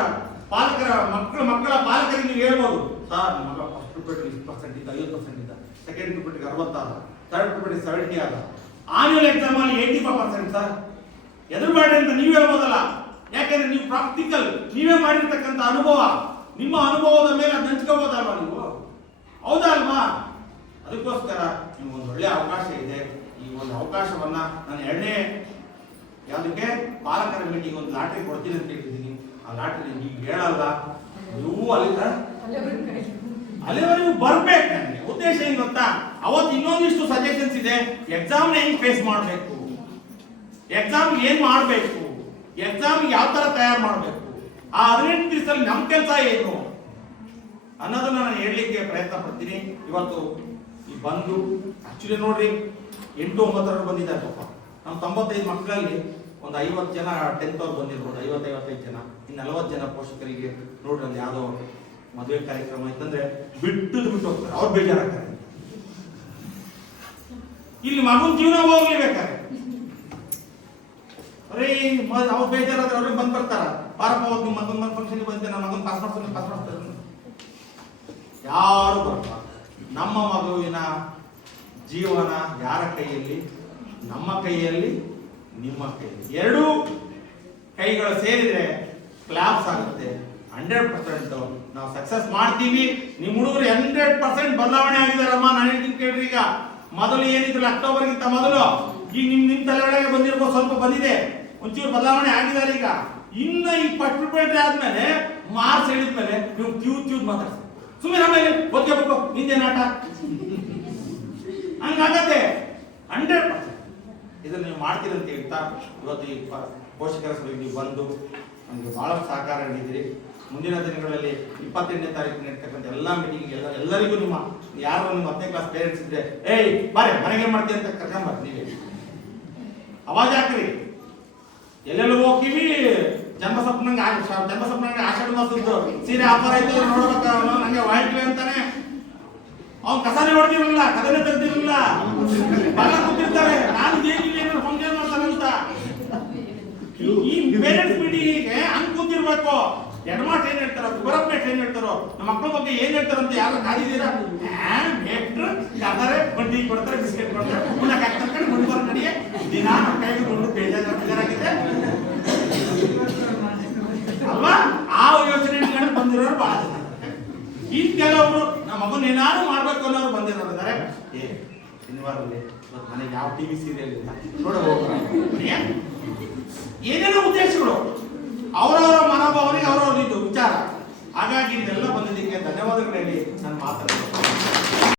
ಪಾಲಕರ ಮಕ್ಕಳ ಪಾಲಕರಿಗೆ ನೀವು ಹೇಳ್ಬೋದು, ಸರ್ ನಿಮ್ಮ ಮಗ ಫಸ್ಟ್ ಪ್ರಿಪರೇಟರಿ 20% ಇದ್ದ, 50% ಇದ್ದ, ಸೆಕೆಂಡ್ ಪ್ರಿಪರೇಟರಿ 60 ಆದ, ಥರ್ಡ್ ಪ್ರಿಪರೇಟರಿ 70 ಆದ, ಆನ್ಯುವಲ್ ಎಕ್ಸಾಮ್ ಅಲ್ಲಿ 85% ಸರ್. ಎದುರುಬೇಡ್ರಿ ಅಂತ ನೀವು ಹೇಳ್ಬೋದಲ್ಲ. ಯಾಕೆಂದ್ರೆ ನೀವು ಪ್ರಾಕ್ಟಿಕಲ್ ನೀವೇ ಮಾಡಿರ್ತಕ್ಕಂಥ ಅನುಭವ, ನಿಮ್ಮ ಅನುಭವದ ಮೇಲೆ ಅದು ಹಂಚ್ಕೋಬೋದಲ್ವಾ ನೀವು, ಹೌದಾ ಅಲ್ವಾ? ಅದಕ್ಕೋಸ್ಕರ ನಿಮ್ಗೆ ಒಂದು ಒಳ್ಳೆ ಅವಕಾಶ ಇದೆ. ಈ ಒಂದು ಅವಕಾಶವನ್ನ ನಾನು 2ನೇ ಯಾವುದಕ್ಕೆ ಪಾಲಕರ ಮೀಟಿಂಗ್ ಒಂದು ಲಾಟ್ರಿ ಕೊಡ್ತೀನಿ ಅಂತ ಹೇಳಿದ್ದೀನಿ. ಆ ಲಾಟ್ರಿ ನೀವು ಹೇಳಲ್ಲ, ನೀವು ಅಲ್ಲಿವರೆಗೂ ಬರ್ಬೇಕು. ನನಗೆ ಉದ್ದೇಶ ಏನ್ ಗೊತ್ತಾ, ಅವತ್ತು ಇನ್ನೊಂದಿಷ್ಟು ಸಜೆಷನ್ಸ್ ಇದೆ. ಎಕ್ಸಾಮ್ ಹೆಂಗ್ ಫೇಸ್ ಮಾಡಬೇಕು, ಎಕ್ಸಾಮ್ ಏನ್ ಮಾಡಬೇಕು, ಎಕ್ಸಾಮ್ ಯಾವ ತರ ತಯಾರು ಮಾಡಬೇಕು, ಆ 18 ದಿವಸದಲ್ಲಿ ನಮ್ಮ ಕೆಲಸ ಏನು ಅನ್ನೋದನ್ನ ನಾನು ಹೇಳಲಿಕ್ಕೆ ಪ್ರಯತ್ನ ಪಡ್ತೀನಿ. ಇವತ್ತು ಈ ಬಂದು ಆಕ್ಚುಲಿ ನೋಡ್ರಿ 8-9 ಬಂದಿದ್ದಾರೆ ಪಾಪ. ನಮ್ಮ 95 ಮಕ್ಕಳಲ್ಲಿ ಒಂದು 50 ಜನ 10th ಅವ್ರು ಬಂದಿರ್ಬೋದು, 50-55 ಜನ. ಇನ್ನು 40 ಜನ ಪೋಷಕರಿಗೆ ನೋಡ್ರಿ ಅಲ್ಲಿ ಯಾವುದೋ ಮದುವೆ ಕಾರ್ಯಕ್ರಮ ಇತ್ತಂದ್ರೆ ಬಿಟ್ಟು ಹೋಗ್ತಾರೆ, ಅವ್ರು ಬೇಜಾರಾಗ್ತಾರೆ. ಇಲ್ಲಿ ಮಗನ ಜೀವನ ಹೋಗ್ಲೇಬೇಕಾರೆ ಅರೇ ಅವ್ರು ಬೇಜಾರಾದ್ರೆ ಅವ್ರಿಗೆ ಬರ್ತಾರ. ಪಾರಪ್ಪ ಹೋಗಿ ನಿಮ್ಮ ಮಗನ ಫಂಕ್ಷನ್ಗೆ ಬಂದಿದ್ದೆ, ನಮ್ಮ ಮಗನ ಪಾಸ್ ಮಾಡ್ತಾರೆ. ಯಾರು ಬರಲ್ಲ. ನಮ್ಮ ಮಗುವಿನ ಜೀವನ ಯಾರ ಕೈಯಲ್ಲಿ? ನಮ್ಮ ಕೈಯಲ್ಲಿ, ನಿಮ್ಮ ಕೈಯಲ್ಲಿ. 2 ಕೈಗಳು ಸೇರಿದ್ರೆ ಕ್ಲಾಪ್ಸ್ ಆಗುತ್ತೆ. 100% ನಾವು ಸಕ್ಸಸ್ ಮಾಡ್ತೀವಿ. ನಿಮ್ಮ ಹುಡುಗರು 100% ಬದಲಾವಣೆ ಆಗಿದಾರಮ್ಮ. ನಾನು ಹೇಳ್ತೀನಿ ಕೇಳ್ರಿ. ಈಗ ಮೊದಲು ಏನಿದ್ರಲ್ಲ ಅಕ್ಟೋಬರ್ಗಿಂತ ಮೊದಲು ಈಗ ನಿಮ್ ತಲೆ ಒಳಗೆ ಬಂದಿರ್ಬೋದು, ಸ್ವಲ್ಪ ಬಂದಿದೆ, ಒಂಚೂರು ಬದಲಾವಣೆ ಆಗಿದ್ದಾರೆ. ಈಗ ಇನ್ನ ಈ ಪ್ರಿಪರೇಟರಿ ಆದ್ಮೇಲೆ ಮಾರ್ಕ್ಸ್ ಹೇಳಿದ್ಮೇಲೆ ನೀವು ಕ್ಯೂತ್ ಮಾತಾಡ್ಸಿ ಸುಮ್ಮನೆ ಆಮೇಲೆ ಓದ್ಕೋಬೇಕು ನಿಂದೆ ನಾಟ ಹಂಗಾಗತ್ತೆ. 100% ಇದನ್ನು ನೀವು ಮಾಡ್ತೀರಿ ಅಂತ ಹೇಳ್ತಾ ಇವತ್ತು ಈ ಪೋಷಕರ ಸಭೆಗೆ ನೀವು ಬಂದು ನಮಗೆ ಬಹಳ ಸಹಕಾರ ನೀಡಿದಿರಿ. ಮುಂದಿನ ದಿನಗಳಲ್ಲಿ 28ನೇ ತಾರೀಕು ನಡೀತಕ್ಕಂಥ ಎಲ್ಲ ಮೀಟಿಂಗ್ ಎಲ್ಲರಿಗೂ ಯಾರು ನಿಮ್ಮ 10ನೇ ಕ್ಲಾಸ್ ಪೇರೆಂಟ್ಸ್ ಇದ್ರೆ ಬಾರೆ ಮನೆಗೆ ಮಾಡ್ತೀವಿ ಅಂತ ಕರ್ಕೊಂಬರ್ ನೀವೇ ಅವಾಜ್ ಹಾಕ್ರಿ. ಎಲ್ಲೆಲ್ಲೂ ಹೋಗ್ತೀವಿ ಜನ್ಮಸಪ್ನಂಗೆ ಆಷಾಢ ಮಾಸದ್ದು ಸೀರೆ ಆಫರ್ ಆಯ್ತು ನೋಡ್ಬೇಕ ನಂಗೆ ವಾಯ್ಟ್ವಿ ಅಂತಾನೆ. ಅವ್ನು ಕಸಾನೆ ಹೊಡೆದಿರಲಿಲ್ಲ, ಕದನೆ ತೆಗ್ದಿರಲಿಲ್ಲ, ಬಹಳ ಕೂತಿರ್ತಾರೆ. ನಾನು ಏನಿಲ್ಲ ಫಂಕ್ಷನ್ ಮಾಡ್ತಾನೆ ಅಂತ. ಈ ಪೇರೆಂಟ್ಸ್ ಮೀಟಿಂಗಿಗೆ ಹಂಗ್ ಕೂತಿರ್ಬೇಕು. ಎಡಮಾಟ್ ಏನ್ ಹೇಳ್ತಾರೋ, ಗುಬರಪ್ಪೇಟ್ ಏನ್ ಹೇಳ್ತಾರೋ, ನಮ್ಮ ಮಕ್ಕಳ ಬಗ್ಗೆ ಏನ್ ಹೇಳ್ತಾರಂತ ಯಾರು ಕಾದಿದ್ದೀರಾ? ಬಡ್ಡಿ ಕೊಡ್ತಾರೆ, ಬಿಸ್ಕೆಟ್ ಕೊಡ್ತಾರೆ, ಉಣ್ಣಕ್ಕೆ ಹಾಕ್ತಾರೆ, ಮುಂಡ್ಬಾರ ನಡಿಯೇ ದಿನ ನಮ್ಮ ಕೈಗೆ ದುಡ್ಡು ಬೇಜಾರಾಗಿದೆ ಅಲ್ವಾ? ಆ ಯೋಚನೆ ಬಂದಿರೋರು ಬಹಳ ಜನ. ಈ ಕೆಲವರು ನಮ್ಮ ಮಗನ ಏನಾದ್ರು ಮಾಡ್ಬೇಕು ಅನ್ನೋರು ಬಂದಿರೋರು ಇದ್ದಾರೆ. ಶನಿವಾರದಲ್ಲಿ ಮನೆಗೆ ಯಾವ ಟಿವಿ ಸೀರಿಯಲ್ ಇಲ್ಲ ನೋಡ ಏನೇನೋ ಉದ್ದೇಶಗಳು, ಅವರವರ ಮನೋಭಾವನೆಗೆ ಅವರವ್ರದ್ದು ವಿಚಾರ. ಹಾಗಾಗಿ ಇದೆಲ್ಲ ಬಂದಿದ್ದಕ್ಕೆ ಧನ್ಯವಾದಗಳು ಹೇಳಿ ನಾನು ಮಾತಾಡ್ತೀನಿ.